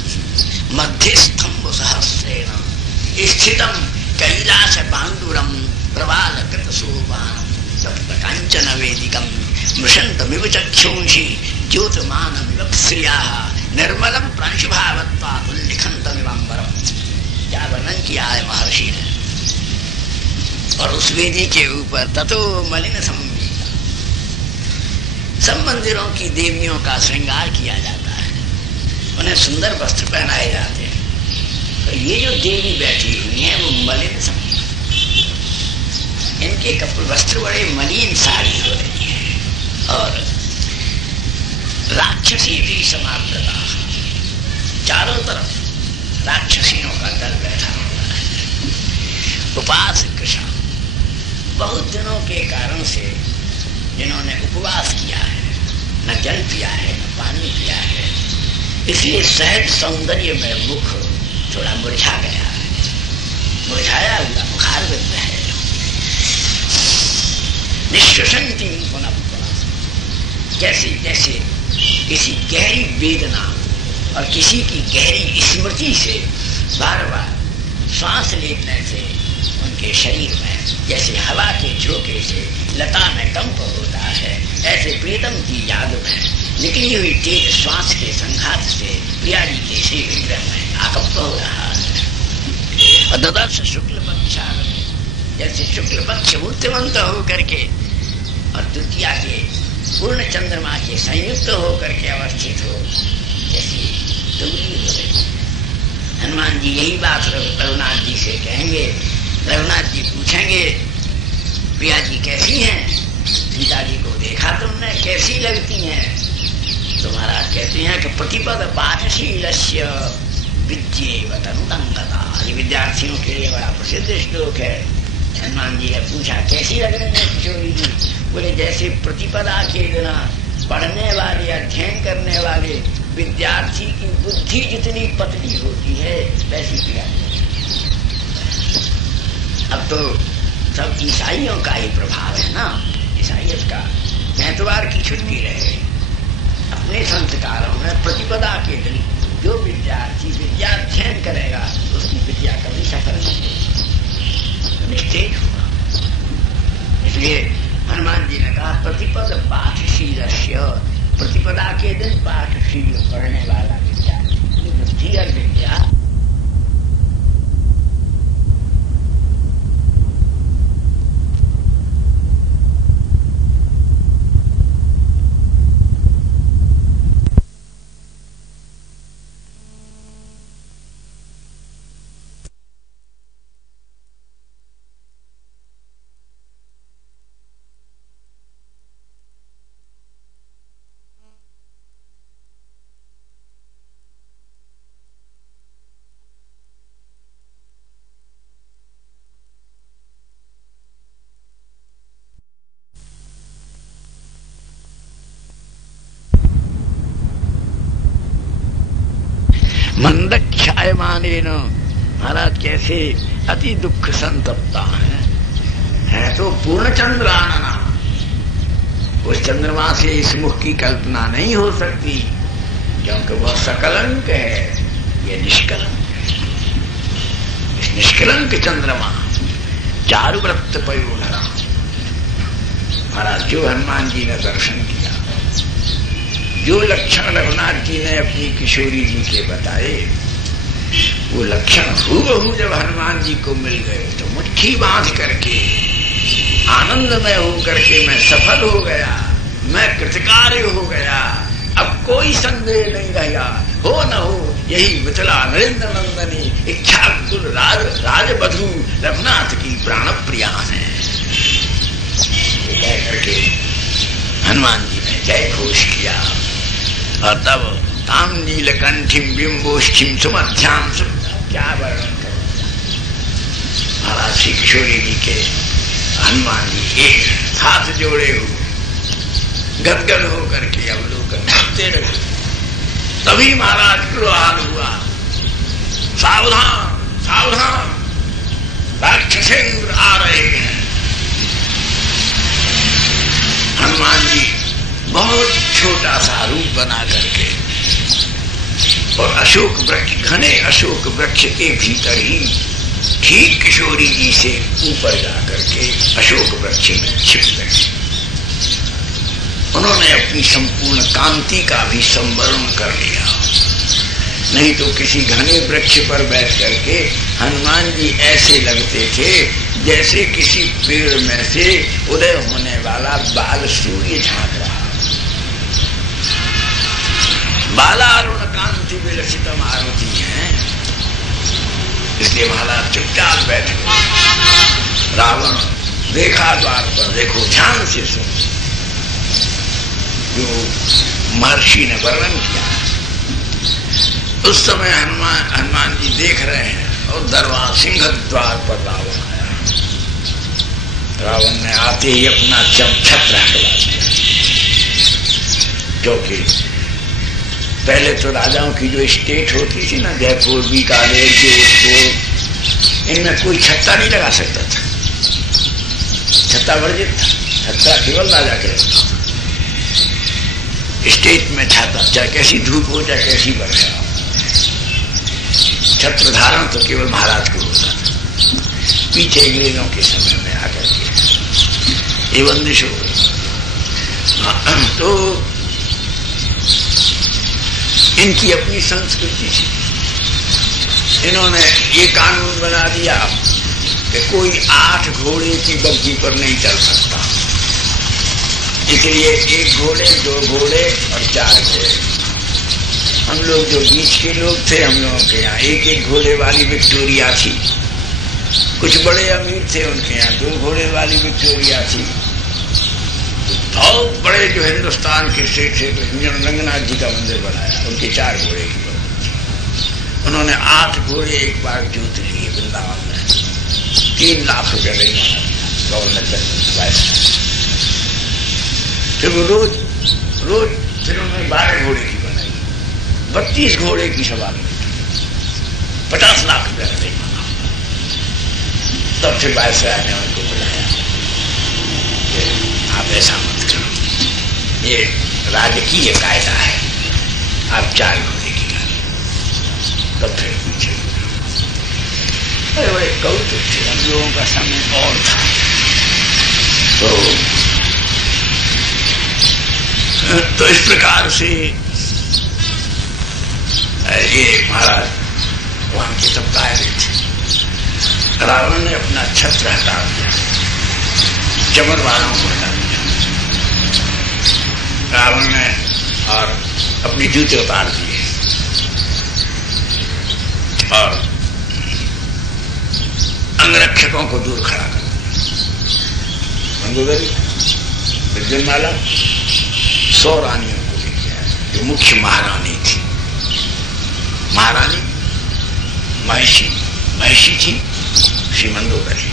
मध्यस्थं सहस्रेण स्थितं कैलास पाण्डुरं प्रवालकृत सोपानं सप्त कांचन वेदिकं मृषन्तमिव चक्षुंषि ज्योतिमानमिव श्रियाः निर्मलं प्रांशुभावत्वात् लिखन्तमिवाम्बरम्। क्या वर्णन किया है महर्षि ने। और उस वेदी के ऊपर ततो मलिन संवेदा, सब मंदिरों की देवियों का श्रृंगार किया जाता है, उन्हें सुंदर वस्त्र पहनाए जाते हैं, तो ये जो देवी बैठी हुई है वो मलिन संवेदा, इनके कपड़े वस्त्र बड़े मलिन साड़ी हो रही है और राक्षसी भी समाप्तता, चारों तरफ राक्षसियों का दल बैठा हुआ है। उपास कृष्ण बहुत दिनों के कारण से जिन्होंने उपवास किया है, न जल पिया है न पानी पिया है, इसलिए सहज सौंदर्य में मुख थोड़ा मुरझा गया है, मुरझाया हुआ मुखारविंद है। निश्वसंति पुनः पुनः, जैसे जैसे किसी गहरी वेदना और किसी की गहरी स्मृति से बार बार श्वास लेने से उनके शरीर में जैसे हवा के झोंके से लता में कंप होता है, ऐसे प्रीतम की याद में निकली हुई तेज श्वास के संघात से प्रिया जी के श्री विग्रह में आकंप हो रहा है। और ददर्श शुक्ल पक्षा, जैसे शुक्ल पक्ष मूर्तिमंत होकर के और द्वितीया के पूर्ण चंद्रमा के संयुक्त होकर के अवस्थित हो, जैसी दुगनी हो रही। हनुमान जी यही बात रघुनाथ जी से कहेंगे। रघुनाथ जी पूछेंगे प्रिया जी कैसी हैं? सीता जी को देखा तुमने, कैसी लगती हैं? तो महाराज कहते हैं कि प्रतिपद पाठशीलस्य विद्येव तनुदंगता। ये विद्यार्थियों के लिए बड़ा प्रसिद्ध श्लोक है। हनुमान जी ने पूछा कैसी लग रही है किशोरी जी? बोले जैसे प्रतिपदा के बिना पढ़ने वाले, अध्ययन करने वाले विद्यार्थी की बुद्धि जितनी पतली होती है वैसी प्रिया। अब तो सब ईसाइयों का ही प्रभाव है ना, ईसाइयत का। एतवार की छुट्टी रहे, अपने संस्कारों में प्रतिपदा के दिन जो विद्यार्थी विद्याध्ययन करेगा उसकी विद्या कभी सफल नहीं होगी, निश्चय होगा। इसलिए हनुमान जी ने कहा प्रतिपद पाठशीलस्य, प्रतिपदा के दिन पाठशील पढ़ने वाला विद्यार्थी बुद्धि और विद्या। मंदक्षायमानेन, महाराज कैसे अति दुख संतप्ता है तो पूर्ण चंद्रानना। उस चंद्रमा से इस मुख की कल्पना नहीं हो सकती, क्योंकि वह सकलंक है, ये निष्कलंक है। इस निष्कलंक चंद्रमा चारुव्रत पयोधरा। महाराज जो हनुमान जी ने दर्शन किया, जो लक्षण रघुनाथ जी ने अपनी किशोरी जी के बताए, वो लक्षण हूबहू जब हनुमान जी को मिल गए तो मुट्ठी बांध करके आनंदमय होकर के मैं सफल हो गया, मैं कृतकार्य हो गया। अब कोई संदेह नहीं रहा, हो न हो यही मिथिला नरेंद्र नंदनी इच्छा कुल राजबधू रघुनाथ की प्राण प्रिया है। कह करके हनुमान जी ने जय घोष किया। और तब ताम नीलकंठिम बिंबोष्ठिम सुमध्याम, क्या वर्णन करो। महाराज श्री किशोरी जी के हनुमान जी एक हाथ जोड़े हुए गदगद होकर के अवलोकन करते रहे। तभी महाराज क्रोधान हुआ, सावधान सावधान राक्षसेंद्र आ रहे हैं। हनुमान जी बहुत छोटा सा रूप बना करके और अशोक वृक्ष, घने अशोक वृक्ष के भीतर ही ठीक किशोरी जी से ऊपर जाकर के अशोक वृक्ष में छिप गए। उन्होंने अपनी संपूर्ण कांति का भी संवरण कर लिया। नहीं तो किसी घने वृक्ष पर बैठ करके हनुमान जी ऐसे लगते थे जैसे किसी पेड़ में से उदय होने वाला बाल सूर्य झांक रहा। बालारुण कांति विलसित मारुति है। इसलिए महाराज चुपचाप बैठ गए। रावण देखा द्वार पर, देखो ध्यान से सुन जो महर्षि ने वर्णन किया। उस समय हनुमान जी देख रहे हैं और दरबार सिंह द्वार पर रावण आया। रावण ने आते ही अपना छत्र हटवा दिया, क्योंकि पहले तो राजाओं की जो स्टेट होती थी ना, जयपुर, बीकानेर, जोधपुर, इनमें कोई छत्ता नहीं लगा सकता था। छत्ता वर्जित था, छत्ता केवल राजा के लगता था। स्टेट में छाता, चाहे कैसी धूप हो चाहे कैसी वर्षा हो, छत्र धारण तो केवल महाराज को होता था। पीछे अंग्रेजों के समय में आकर के ये बंदिश हो गई। तो इनकी अपनी संस्कृति थी। इन्होंने ये कानून बना दिया कि कोई 8 घोड़े की बग्घी पर नहीं चल सकता, इसलिए 1 घोड़े, 2 घोड़े और 4 घोड़े। हम लोग जो बीच के लोग थे, हम लोगों के यहाँ 1-1 घोड़े वाली विक्टोरिया थी। कुछ बड़े अमीर थे, उनके यहाँ 2 घोड़े वाली विक्टोरिया थी। बहुत बड़े जो हिंदुस्तान के सेठ थे, रंगनाथ जी का मंदिर बनाया, उनके 4 घोड़े की बग्घी थी। उन्होंने 8 घोड़े एक बार जोत लिए वृंदावन में। 3 लाख रुपया गई गवर्नर जनरल। फिर वो रोज फिर उन्होंने 12 घोड़े की बनाई, 32 घोड़े की सवारी, 50 लाख रुपया गई। तब फिर वायसराय ने उनको बुलाया, आप ऐसा मत करो, ये राजकीय कायदा है, आप 4 घोड़े की करें। तब फिर पीछे बड़े कौतुक थे। हम लोगों का समय और था, तो इस प्रकार से ये महाराज वहां के सब कायदे थे। रावण ने अपना छत्र हटा दिया, चमर वालों को हटा दिया रावण ने, और अपने जूते उतार दिए और अंगरक्षकों को दूर खड़ा कर दिया। मंदोदरी विद्युन्माला 100 रानियों को लेके आया, जो मुख्य महारानी थी। महारानी महिषी थी, श्री मंदोदरी।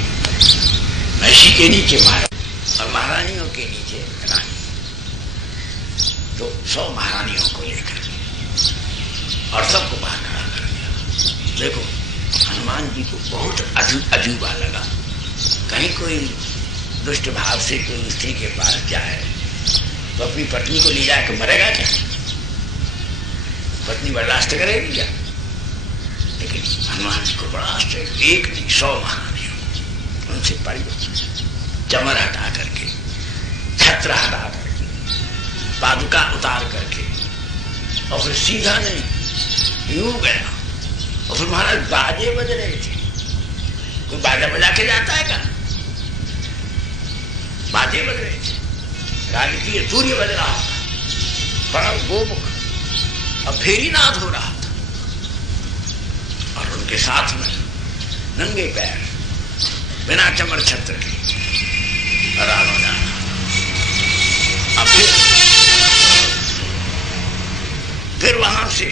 महिषी के नीचे महारानी और महारानियों के नीचे रानी। तो 100 महारानियों को लेकर और सबको बाहर खड़ा कर दिया। देखो, हनुमान जी को बहुत अजूबा लगा। कहीं कोई दुष्ट भाव से कोई स्त्री के पास जाए तो अपनी पत्नी को ले जाकर मरेगा क्या? पत्नी बर्दाश्त करेगी क्या? लेकिन हनुमान जी को बड़ा आश्चर्य, 1 नहीं 100 महारानियों, उनसे चमर हटा करके, छत्र हटा करके, पादुका उतार करके, और फिर सीधा नहीं यूं गया। और फिर महाराज बाजे बज रहे थे। कोई बाजा बजा के जाता है क्या? बाजे बज रहे थे, राजकीय सूर्य बज रहा था, बड़ा गोमुख, अब फेरी नाद हो रहा था, और उनके साथ में नंगे पैर बिना चमर छत्र के रावण जाना। अब फिर वहां से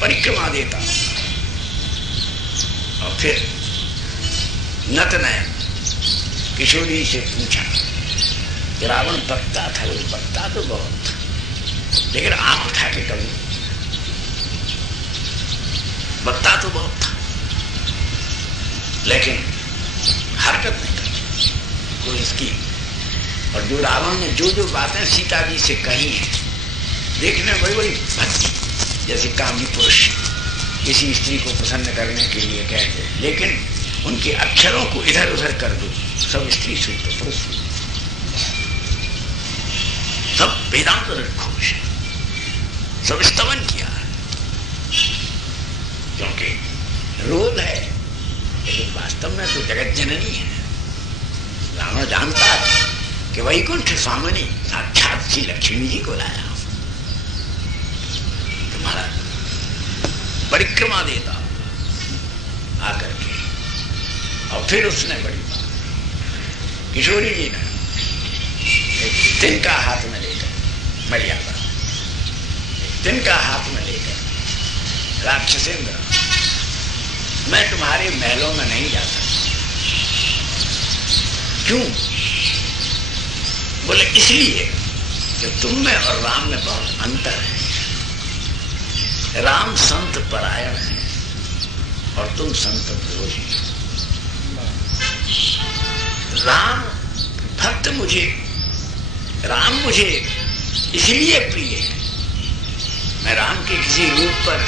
परिक्रमा देता, और फिर नतनयन किशोरी से पूछा कि रावण बकता था, वो बकता तो बहुत था, लेकिन आंख उठा के कभी बकता तो बहुत था, लेकिन हरकत नहीं करता कोई इसकी। और जो रावण ने जो बातें सीता जी से कही हैं, देखने में बड़ी बड़ी भक्ति, जैसे कामी पुरुष किसी स्त्री को प्रसन्न करने के लिए कहते, लेकिन उनके अक्षरों को इधर उधर कर दो, सब स्त्री सूत्र पुरुष, सब वेदांत खोज, सब स्तवन किया है, क्योंकि रोध है, लेकिन वास्तव में तो जगत जननी है। रावण जानता है कि वैकुंठ स्वामिनी साक्षात श्री लक्ष्मी जी को लाया। तुम्हारा परिक्रमा देता आकर के, और फिर उसने बड़ी बात, किशोरी जी ने एक तिनका हाथ में लेकर, मर्यादा तिनका हाथ में लेकर, राक्षसेंद्र मैं तुम्हारे महलों में नहीं जा सकता। क्यों? बोले इसलिए कि तुम में और राम में बहुत अंतर है। राम संत परायण है और तुम संत द्रोही। राम मुझे इसलिए प्रिय है, मैं राम के किसी रूप पर,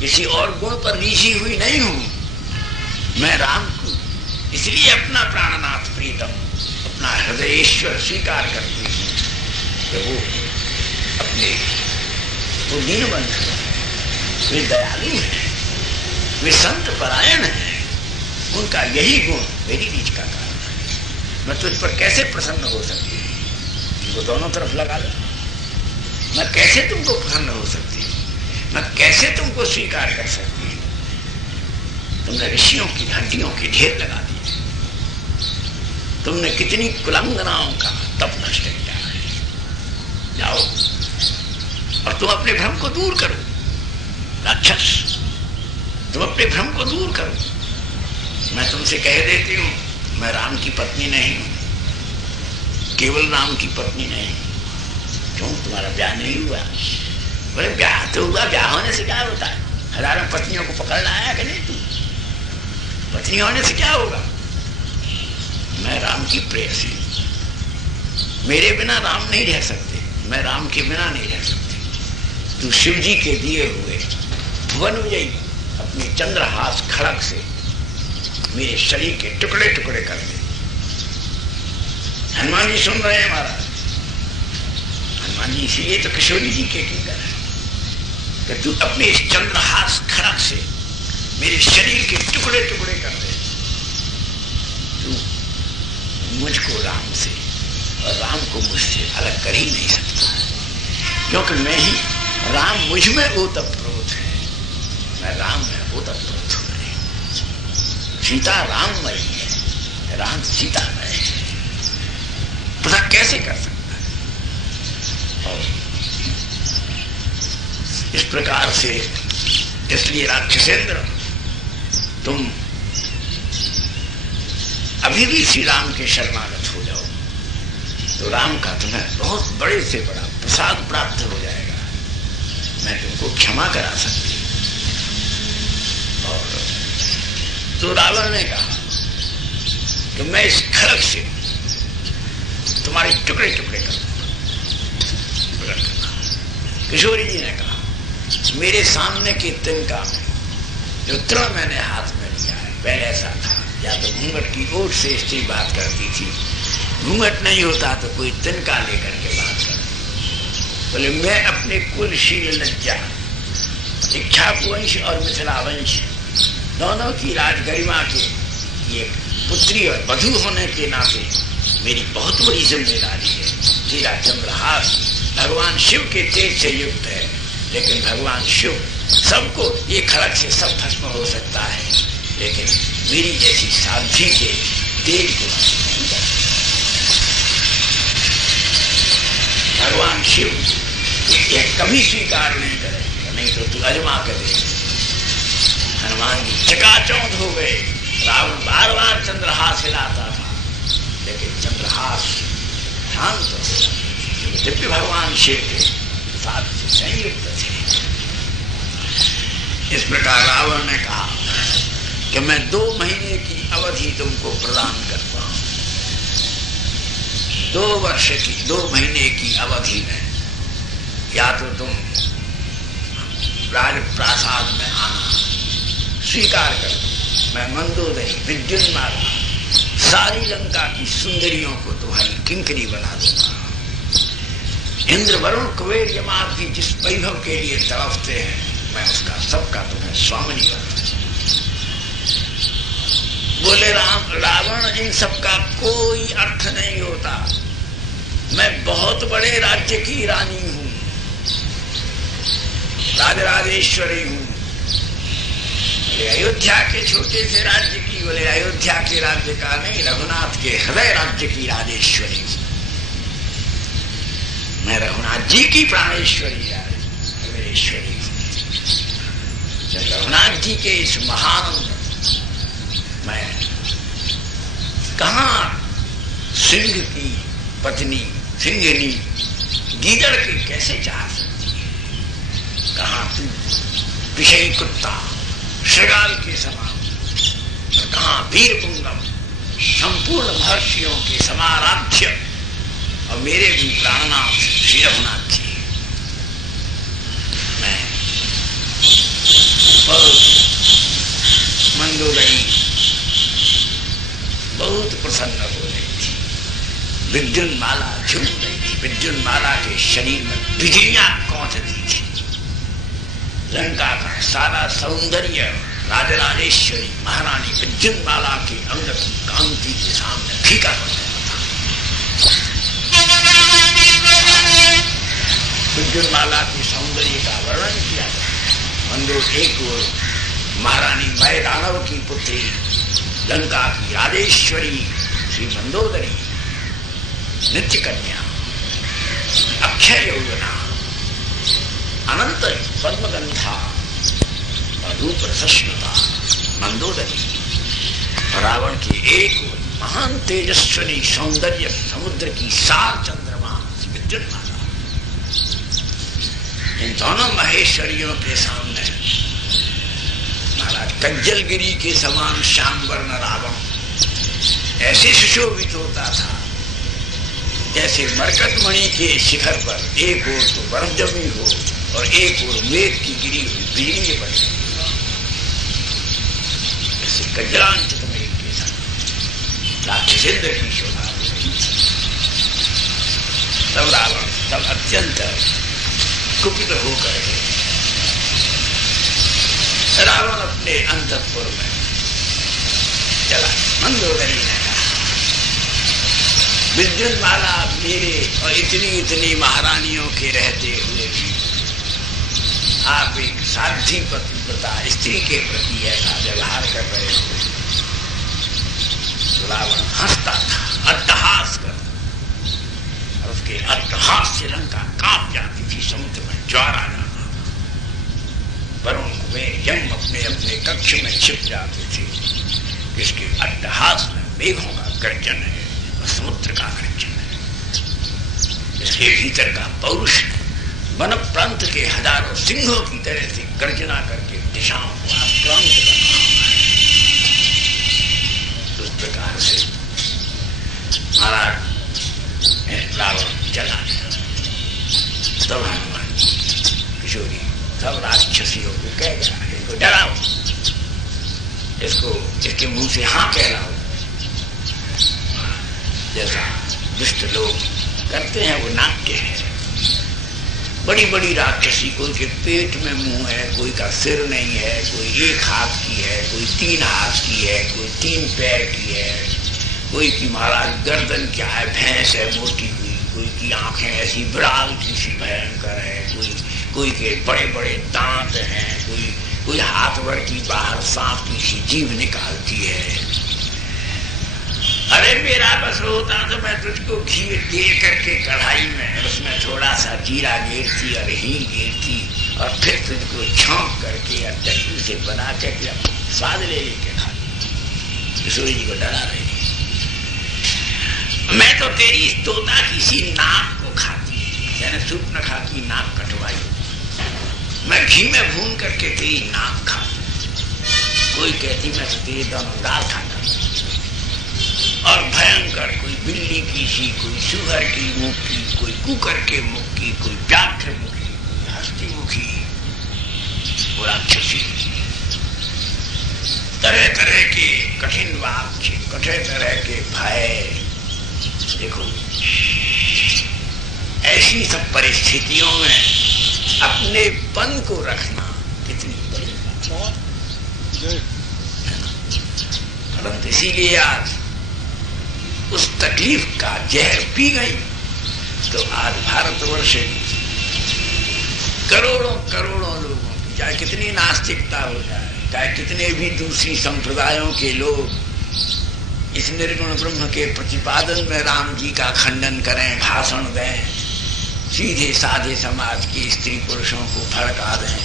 किसी और गुण पर रीझी हुई नहीं हूं। मैं राम को इसलिए अपना प्राणनाथ प्रीतम, अपना हृदयेश्वर स्वीकार करती हूं कि वो अपने वो दीनबंधु, वे दयालु हैं, वे संत परायण हैं। उनका यही गुण मेरी रीच का कारण है। मैं तुझ पर कैसे प्रसन्न हो सकती हूँ? वो दोनों तरफ लगा लो। मैं कैसे तुमको प्रसन्न हो सकती हूँ? मैं कैसे तुमको स्वीकार कर सकती हूँ? तुमने ऋषियों की हड्डियों के ढेर लगा दिए। तुमने कितनी कुलंगनाओं का तप नष्ट किया है। जाओ और तुम अपने भ्रम को दूर करो। राक्षस, तुम अपने भ्रम को दूर करो। मैं तुमसे कह देती हूं, मैं राम की पत्नी नहीं हूं, केवल राम की पत्नी नहीं। क्यों तुम्हारा ब्याह नहीं हुआ? बोले ब्याह तो हुआ, ब्याह होने से क्या होता है? हजारों पत्नियों को पकड़ लाया कि नहीं? तू पत्नी होने से क्या होगा? मैं राम की प्रेयसी, मेरे बिना राम नहीं रह सकते, मैं राम के बिना नहीं रह सकती। तू शिव जी के दिए हुए भुवन विजयी अपनी चंद्रहास खड़ग से मेरे शरीर के टुकड़े टुकड़े कर दे। हनुमान जी सुन रहे हैं महाराज। हनुमान जी इसलिए तो किशोरी जी के किंकर है कि तू अपने इस चंद्रहास खड़ग से मेरे शरीर के टुकड़े टुकड़े कर दे। तू मुझको राम से और राम को मुझसे अलग कर ही नहीं सकता, क्योंकि मैं ही, राम मुझ में ओतप्रोत है, मैं राम में ओतप्रोत हूं। सीता राममय है, राम सीतामय है। पता कैसे कर सकता है? और इस प्रकार से, इसलिए राक्षसेंद्र, तुम अभी भी श्री राम के शरणागत हो जाओ तो राम का तुम्हें बहुत बड़े से बड़ा प्रसाद प्राप्त हो जाएगा। मैं तुमको क्षमा करा सकती हूँ। और तो रावण ने कहा कि मैं इस खड़ग से तुम्हारे टुकड़े टुकड़े कर दूंगा। किशोरी जी ने कहा मेरे सामने के तिनका में जो तृण मैंने हाथ में लिया है, पहले ऐसा था, या तो घूंघट की ओट से स्त्री बात करती थी, घूंघट नहीं होता तो कोई तिनका लेकर के बात करती। बोले मैं अपने कुलशील लज्जा, इक्ष्वाकुवंश और मिथिलावंश दोनों की राजगरिमा के ये पुत्री और वधू होने के नाते मेरी बहुत बड़ी जिम्मेदारी है। तेरा चंद्रहास भगवान शिव के तेज से युक्त है, लेकिन भगवान शिव सबको, ये खड़ग से सब भस्म हो सकता है, लेकिन मेरी जैसी साध्वी के तेज को भगवान शिव यह कभी स्वीकार नहीं करेंगे। नहीं तो तू अजमा कर दे। हनुमान जी चकाचौंध हो गए। रावण बार बार चंद्रहास हिलाता था, लेकिन चंद्रहास शांत हो गया। दिव्य भगवान शिव के साथ से संयुक्त थे। इस प्रकार रावण ने कहा कि मैं 2 महीने की अवधि तुमको प्रदान करता हूं। 2 महीने की अवधि में या तो तुम राजप्रासाद में आना स्वीकार कर, मैं मंदोदरी विद्युन्माला सारी लंका की सुंदरियों को तुम्हारी किंकरी बना दूंगा। इंद्र वरुण कुबेर यमाद भी जिस वैभव के लिए तड़पते हैं, मैं उसका सबका तुम्हें स्वामिनी बना। बोले रावण इन सबका कोई अर्थ नहीं होता। मैं बहुत बड़े राज्य की रानी हूं, राजराजेश्वरी हूं। अयोध्या के छोटे से राज्य की, बोले अयोध्या के राज्य का नहीं, रघुनाथ के हृदय राज्य की राजेश्वरी। मैं रघुनाथ जी की प्राणेश्वरी हृदयेश्वरी। रघुनाथ जी के इस महान, मैं कहां सिंह की पत्नी सिंहनी गीदड़ की कैसे चाह सकती है? कहां तू विषयी कुत्ता श्रृगाल के समान, और कहां वीर पुंगम संपूर्ण महर्षियों के समाराध्य और मेरे भी प्राणनाथ श्री रघुनाथ जी। मैं बहुत मंदोदरी बहुत प्रसन्न हो रही थी। विद्युन्माला झूम रही थी। विद्युन्माला के शरीर में बिजलियां कौंधती थी। लंका का सारा सौंदर्य राजराजेश्वरी महारानी विद्युन्माला के अंग की कांति के सामने फीका पड़ गया था। विद्युन्माला के सौंदर्य का वर्णन किया जाता। मंदोदरी एक ओर महारानी मैदानव की पुत्री लंका की राजेश्वरी श्री मंदोदरी, नित्य कन्या, अक्षय यौवना, अनंत पद्मगंधा और रूप रसस्मिता मंदोदरी, रावण की एक महान तेजस्विनी सौंदर्य समुद्र की सार चंद्रमा विद्युन्माला। इन दोनों महेश्वरियों के सामने महाराज कज्जलगिरी के समान श्याम वर्ण रावण ऐसे सुशोभित होता था जैसे मरकतमणि के शिखर पर एक ओर तो बर्फ जमी हो और एक ओर मेघ की गिरी हुई बिजली पड़ रही। ऐसे कज्जलांचित मेघ के साथ राक्षसेंद्र की शोभा। तब रावण तब अत्यंत कुपित होकर के रावण अपने अंतःपुर में चला। मंदोदरी ने कहा, विद्युन्माला मेरे और इतनी महारानियों के रहते हुए भी आप एक साध्वी पतिव्रता स्त्री के प्रति ऐसा व्यवहार कर रहे हो। रावण हंसता था, अट्टहास करता, और उसके अट्टहास से लंका कांप जाती थी, समुद्र में ज्वार आ जाता था। वरुण वे यम अपने अपने कक्ष में छिप जाते थे। इसके अट्टहास में मेघों का गर्जन है और समुद्र का गर्जन है। इसके भीतर का पौरुष वन प्रांत के हजारों सिंहों की तरह से गर्जना करके दिशाओं को आक्रांत कर रहा है। उस प्रकार से महाराज रावण चला गया। तब हनुमान किशोरी सब राक्षसियों को कह गया, इनको डराओ, इसको इसके मुंह से हाँ कहलाओ। जैसा दुष्ट लोग करते हैं वो नाट्य है। बड़ी बड़ी राक्षसी, कोई के पेट में मुंह है, कोई का सिर नहीं है, कोई एक हाथ की है, कोई 3 हाथ की है, कोई 3 पैर की है, कोई की महाराज गर्दन क्या है, भैंस है मोटी हुई, कोई की आंखें ऐसी बिड़ाल की सी भयंकर है, कोई के बड़े बड़े दांत हैं, कोई हाथ भर की बाहर सांप की सी जीभ निकालती है। अरे मेरा बस होता तो मैं तुझको घी दे करके कढ़ाई में उसमें थोड़ा सा जीरा गिरती और हींग गिरती और फिर तुझको छौंक करके या चटनी से बना के स्वाद ले लेके खा। किशोरी जी को डरा रही, मैं तो तेरी इस तोता की सी नाक को खाती, मैंने सूप न खाती, नाक कटवाई, मैं घी में भून करके तेरी नाक खा। कोई कहती मैं तो तेरी दोनों दाल खाता। और भयंकर कोई बिल्ली की सी, कोई सुअर की मुख की, कोई कुकर के मुख की, कोई व्याघ्र मुखी, कोई हस्ती मुखी, वो राक्षसी। तरह तरह के कठिन वाक्य, कठिन तरह के भय। देखो ऐसी सब परिस्थितियों में अपने पन को रखना कितनी बड़ी बात है। परंतु इसीलिए आज उस तकलीफ का जहर पी गई तो आज भारतवर्ष करोड़ों करोड़ों लोगों की, चाहे कितनी नास्तिकता हो जाए, चाहे कितने भी दूसरी संप्रदायों के लोग इस निर्गुण ब्रह्म के प्रतिपादन में राम जी का खंडन करें, भाषण दें, सीधे साधे समाज के स्त्री पुरुषों को भड़का दें,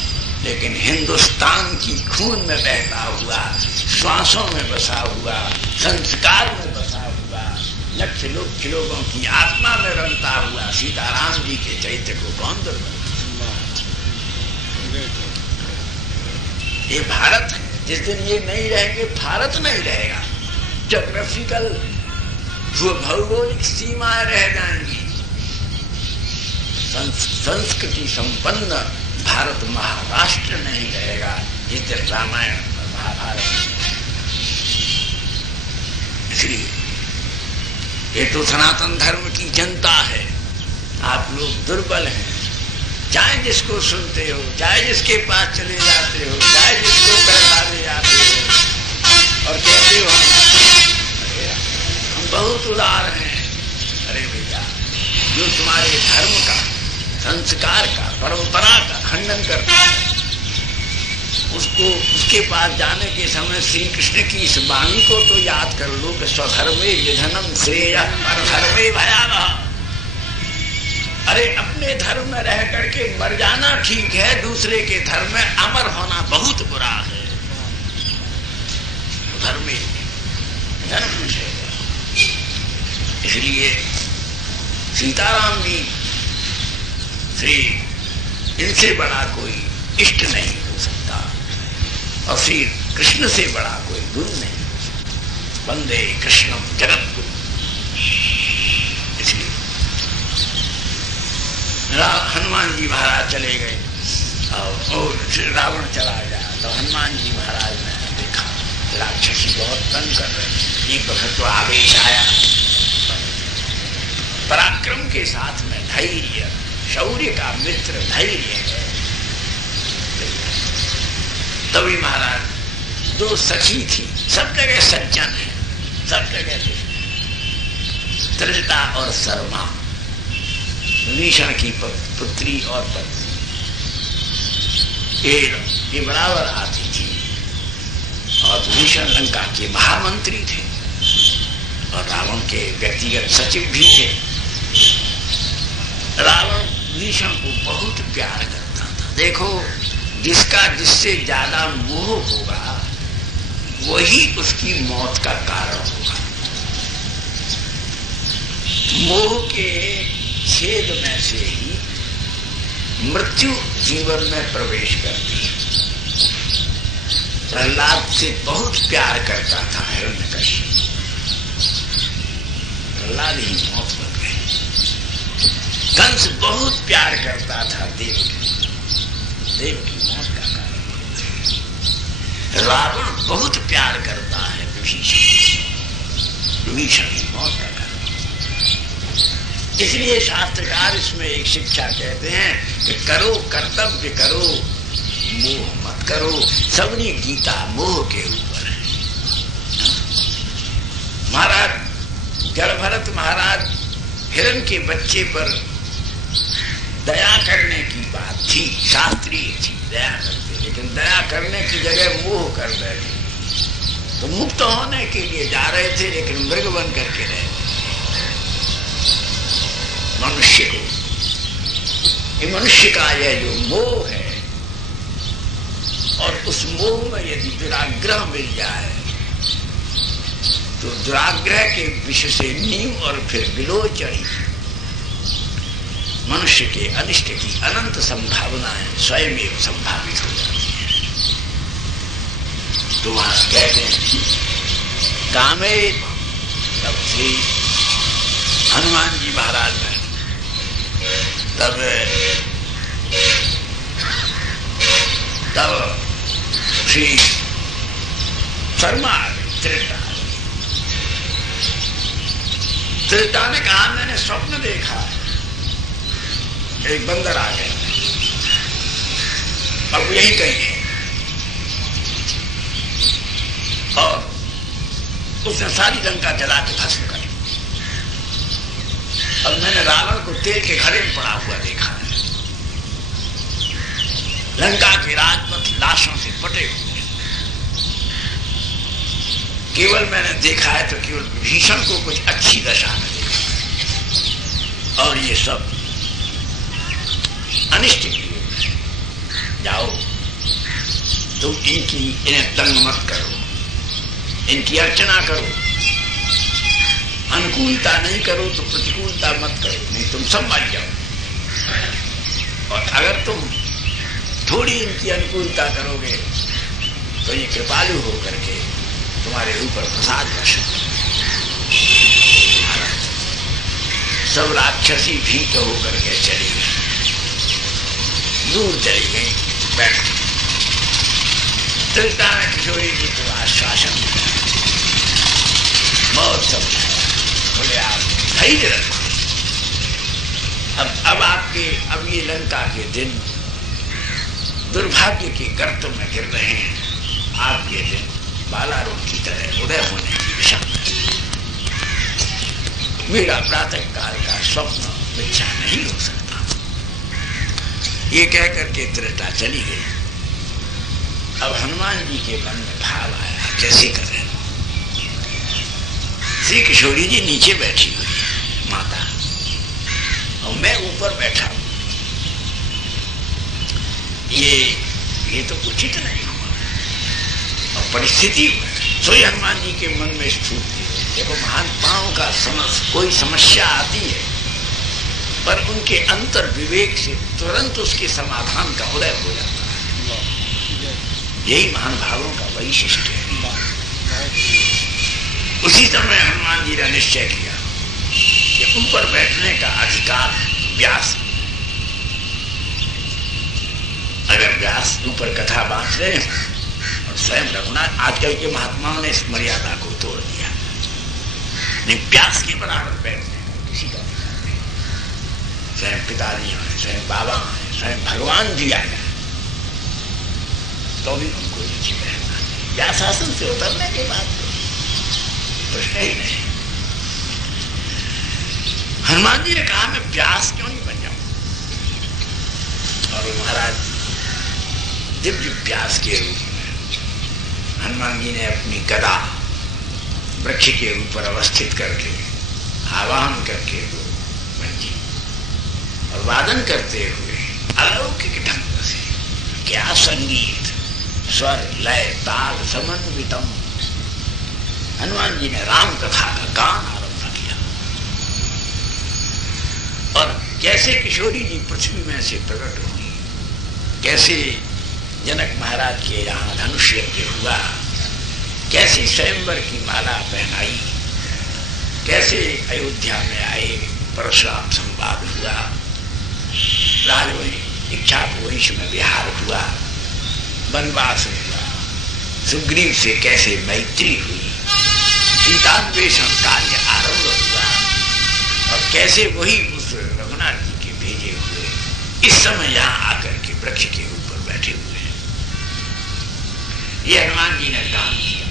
लेकिन हिंदुस्तान की खून में बहता हुआ, श्वासों में बसा हुआ, संस्कार में बसा हुआ, लक्ष लोगों की आत्मा में रंगता हुआ सीताराम जी के चरित्र को कौन दुर्बल? ये भारत है। जिस दिन ये नहीं रहेंगे भारत नहीं रहेगा। जोग्राफिकल भौगोलिक सीमाएं रह जाएंगी। संस्कृति संपन्न भारत महाराष्ट्र नहीं रहेगा जिस दिन रामायण महाभारत। इसलिए ये तो सनातन धर्म की जनता है। आप लोग दुर्बल हैं, चाहे जिसको सुनते हो, चाहे जिसके पास चले जाते हो, चाहे जिसको पहचाने जाते हो और कहते हो हम बहुत उदार हैं। अरे भैया, जो तुम्हारे धर्म का, संस्कार का, परंपरा का खंडन करता है, उसको उसके पास जाने के समय श्री कृष्ण की इस वाणी को तो याद कर लो कि स्वधर्मे निधनम श्रेय परधर्मे भयावह। अरे अपने धर्म में रह करके मर जाना ठीक है, दूसरे के धर्म में अमर होना बहुत बुरा है। धर्म में धर्म है। इसलिए सीताराम जी श्री इनसे बड़ा कोई इष्ट नहीं हो सकता और श्री कृष्ण से बड़ा कोई गुरु नहीं। वंदे कृष्णम जगत गुरु। इसलिए हनुमान जी महाराज चले गए और रावण चला गया तो हनुमान जी महाराज ने देखा राक्षसी बहुत तंग कर रहे। एक वक्त तो आवेश आया, पराक्रम के साथ में धैर्य, शौर्य का मित्र धैर्य है। तभी महाराज दो सखी थी, सब जगह सज्जन है, सब जगह त्रिजटा और शर्मा, विभीषण की पुत्री और पत्नी, ये बराबर आती थी। और विभीषण लंका के महामंत्री थे और रावण के व्यक्तिगत सचिव भी थे। रावण विभीषण को बहुत प्यार करता था। देखो, जिसका जिससे ज्यादा मोह होगा वही उसकी मौत का कारण होगा। मोह के छेद में से ही मृत्यु जीवन में प्रवेश करती है। प्रहलाद से बहुत प्यार करता था हिरण्यकशिपु, प्रहलाद ही मौत बन गए। कंस बहुत प्यार करता था देव की मौत का कारण। रावण बहुत प्यार करता है विभीषण की मौत का कारण। इसलिए शास्त्रकार इसमें एक शिक्षा कहते हैं कि करो कर्तव्य करो, मोह मत करो। सबनी गीता मोह के ऊपर है। महाराज जड़भरत महाराज हिरण के बच्चे पर दया करने की बात थी, शास्त्रीय थी, दया करते, लेकिन दया करने की जगह मोह कर रहे थे। तो मुक्त होने के लिए जा रहे थे लेकिन मृग बन करके रहे। मनुष्य को, ये मनुष्य का यह जो मोह है, और उस मोह में यदि दुराग्रह मिल जाए तो दुराग्रह के विषय से नीम और फिर बिलो चढ़ी मनुष्य के अनिष्ट की अनंत संभावनाएं स्वयं एक संभावित हो जाती है। तो वहां कहते हैं कामे, तब श्री हनुमान जी महाराज ने तब श्री शर्मा त्रिजटा ने कहा मैंने स्वप्न देखा, एक बंदर आ गया, अब यही कहीं है, और उसने सारी लंका जला के भस्म कर। और मैंने रावण को तेल के घड़े में पड़ा हुआ देखा है। लंका के राजपथ लाशों से पटे हुए। केवल मैंने देखा है तो केवल विभीषण को कुछ अच्छी दशा में देखा, और ये सब अनिष्ट की ओर है। जाओ तुम इन्हें तंग मत करो, इनकी अर्चना करो, अनुकूलता नहीं करो तो प्रतिकूलता मत करो, नहीं तुम सब मर जाओ। और अगर तुम थोड़ी इनकी अनुकूलता करोगे तो ये कृपालु होकर के तुम्हारे ऊपर प्रसाद वर्षित। सब राक्षसी भीत होकर के चली गई, दूर चली गई, बैठ। त्रिजटा ने किशोरी जी को आश्वासन दिया, बहुत समझाया, बोले आप धैर्य रखो, अब ये लंका के दिन दुर्भाग्य के गर्त में गिर रहे हैं। आपके दिन बालारों की तरह उदय होने की दिशा में। मेरा प्रातः काल का स्वप्न मिथ्या नहीं हो सकता। ये कह करके त्रेता चली गई। अब हनुमान जी के मन में भाव आया, कैसे करें। श्री किशोरी जी नीचे बैठी हुई है माता, और मैं ऊपर बैठा हूं। ये तो उचित नहीं हुआ। और परिस्थिति सोई हनुमान जी के मन में स्फूर्ति है। देखो, महात्माओं का कोई समस्या आती है, पर उनके अंतर विवेक से तुरंत उसके समाधान का उदय हो जाता है। यही महानुभावों का वैशिष्ट्य है। उसी समय हनुमान जी ने निश्चय किया कि ऊपर बैठने का अधिकार व्यास। अगर व्यास ऊपर कथा बांट रहे और स्वयं रघुनाथ, आजकल के महात्माओं ने इस मर्यादा को तोड़ दिया। नहीं, व्यास के बराबर बैठने का किसी का अधिकार नहीं। स्वयं पिताजी हैं, स्वयं बाबा हैं, स्वयं भगवान भी आ गए तो भी उनको नीचे बैठना। व्यास आसन से उतरने के बाद प्रश्न ही नहीं। हनुमान जी ने कहा, मैं व्यास क्यों नहीं बन जाऊं। और महाराज दिव्य व्यास के रूप में हनुमान जी ने अपनी गदा वृक्ष के ऊपर अवस्थित करके आवाहन करके वो बंजी और वादन करते हुए अलौकिक ढंग से, क्या संगीत, स्वर, लय, ताल समन्वितम। हनुमान जी ने राम कथा का गान आरंभ किया। और कैसे किशोरी जी पृथ्वी में से प्रकट हुई, कैसे जनक महाराज के यहाँ धनुष यज्ञ हुआ, कैसे स्वयंवर की माला पहनाई, कैसे अयोध्या में आए, परशुराम संवाद हुआ, राजवंश इच्छापवंश में विहार हुआ, वनवास हुआ, सुग्रीव से कैसे मैत्री हुई, सीतान्वेषण कार्य आरंभ हुआ, और कैसे वही उस रघुनाथ जी के भेजे हुए इस समय यहाँ आकर के वृक्ष के ऊपर बैठे हुए हैं। ये हनुमान जी ने गान किया।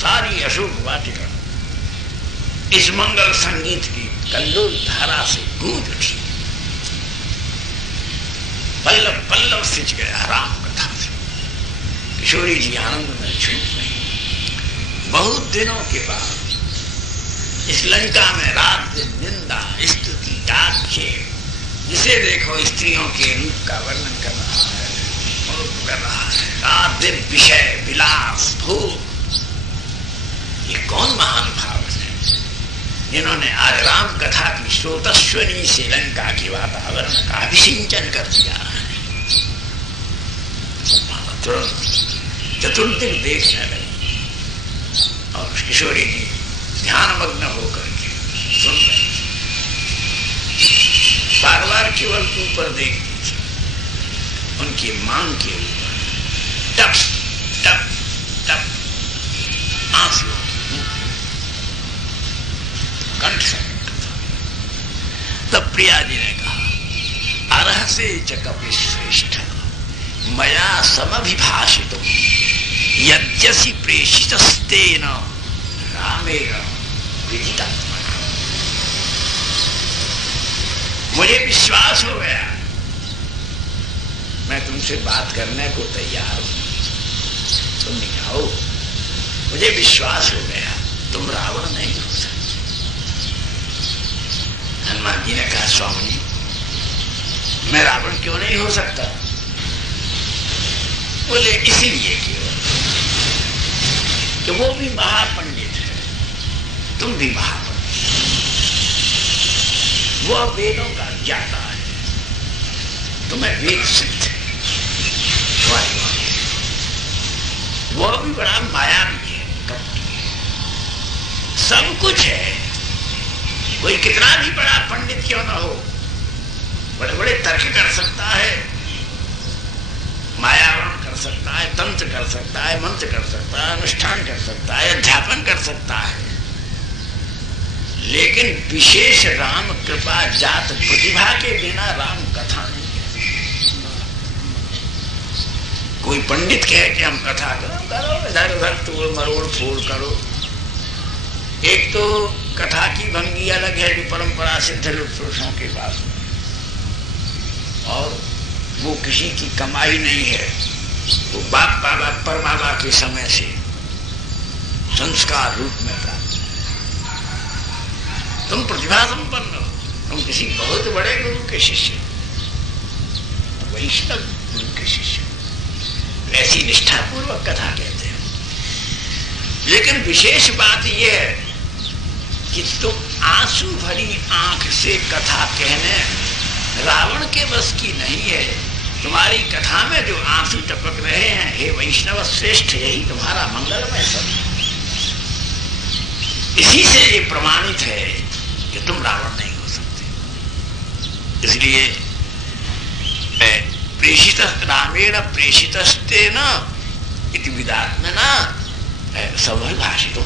सारी अशोक वाटिका इस मंगल संगीत की कल्लोल धारा से गूंज उठी। पल्लव पल्लव सिंच गया राम कथा से। किशोरी जी आनंद में छूट गई। बहुत दिनों के बाद इस लंका में रात दिन निंदा, स्तुति, आक्षेप, जिसे देखो स्त्रियों के रूप का वर्णन कर रहा है, कर रहा है। रात दिन विषय, विलास, भोग। ये कौन महान भाव है जिन्होंने आज राम कथा की स्रोतस्वनी से लंका के वातावरण का अभिसिंचन कर दिया है। चतुर्दिक देखने लगे और किशोरी जी ध्यानमग्न होकर के सुन रहे। बार बार केवल ऊपर देखती थी, उनकी मांग के ऊपर टप टप टप आंसू कंठ से। तब प्रिया जी ने कहा, अरह से कपि श्रेष्ठ मया समभिभाषित यद्यसि प्रेषितस्तेन रामेण विदितात्मना। मुझे विश्वास हो गया, मैं तुमसे बात करने को तैयार हूं, तुम नहीं आओ। मुझे विश्वास हो गया तुम रावण नहीं हो सकते। हनुमान जी ने कहा, स्वामी मैं रावण क्यों नहीं हो सकता। बोले इसीलिए कि वो भी महापंडित है, तुम भी महापंडित। वो वेदों का ज्ञाता है, तुम्हें वेद सिद्ध है। वो भी बड़ा मायावी है, कपटी है, सब कुछ है। कोई कितना भी बड़ा पंडित क्यों ना हो, बड़े बड़े तर्क कर सकता है, मायावरण कर सकता है, तंत्र कर सकता है, मंत्र कर सकता है, अनुष्ठान कर सकता है, अध्यापन कर सकता है, लेकिन विशेष राम कृपा जात प्रतिभा के बिना राम कथा नहीं है। कोई पंडित कहे कि हम कथा करो इधर उधर तोड़ मरोड़ फोड़ करो। एक तो कथा की भंगी अलग है जो परंपरा सिद्ध पुरुषों के पास, और वो किसी की कमाई नहीं है, वो बाप बाबा पर बाबा के समय से संस्कार रूप में प्राप्त। तुम प्रतिभा संपन्न हो, तुम किसी बहुत बड़े गुरु के शिष्य, वैष्णव गुरु के शिष्य, ऐसी निष्ठापूर्वक कथा कहते हैं। लेकिन विशेष बात यह है कि तुम आंसू भरी आंख से कथा कहने रावण के बस की नहीं है। तुम्हारी कथा में जो आंसू टपक रहे हैं, हे वैष्णव श्रेष्ठ, यही तुम्हारा मंगलमय सब। इसी से ये प्रमाणित है कि तुम रावण नहीं हो सकते। इसलिए प्रेषित रामेण प्रेषितस्तेन इति विदात्मना सवभाषितो,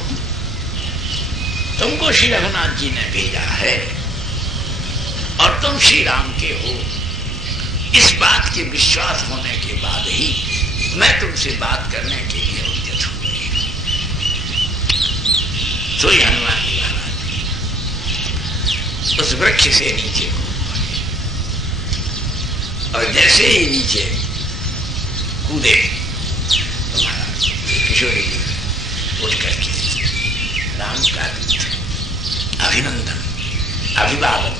तुमको श्री रघुनाथ जी ने भेजा है और तुम श्री राम के हो, इस बात के विश्वास होने के बाद ही मैं तुमसे बात करने के लिए उद्यत हूं। तो हनुमान जी महाराज उस वृक्ष से नीचे को, और जैसे ही नीचे कूदे तो महाराज किशोरी जी उठ करके राम का अभिनंदन, अभिवादन,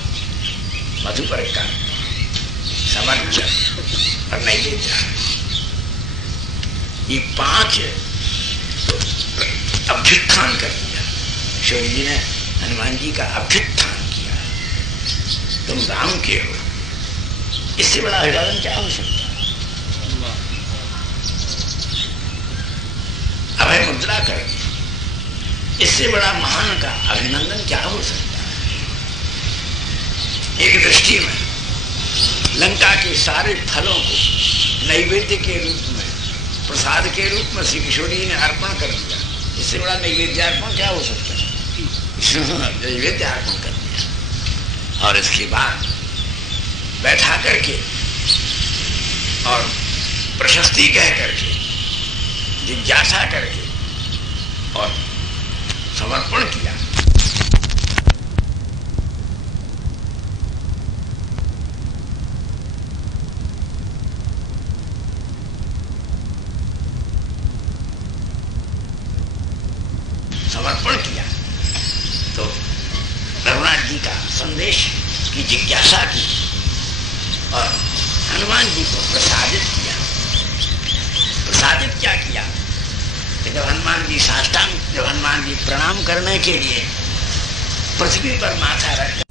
मधुपर का समर्चन और नैवेद्य, ये 5 अभ्युत्थान कर दिया। किशोरी जी ने हनुमान जी का अभ्युत्थान किया, तुम राम के हो, इससे बड़ा अभिवादन क्या हो सकता है? अभय मुद्रा कर, इससे बड़ा महान का अभिनंदन क्या हो सकता है? एक दृष्टि में लंका के सारे फलों को नैवेद्य के रूप में, प्रसाद के रूप में श्री किशोरी ने अर्पण कर दिया। इससे बड़ा नैवेद्य अर्पण क्या हो सकता है? नैवेद्य अर्पण कर दिया और इसके बाद बैठा करके और प्रशस्ति कह करके, जिज्ञासा करके और समर्पण किया। समर्पण किया तो रघुनाथ जी का संदेश की जिज्ञासा की और हनुमान जी को प्रसादित किया। प्रसादित क्या किया कि जब हनुमान जी साष्टांग, जब हनुमान जी प्रणाम करने के लिए पृथ्वी पर माथा रख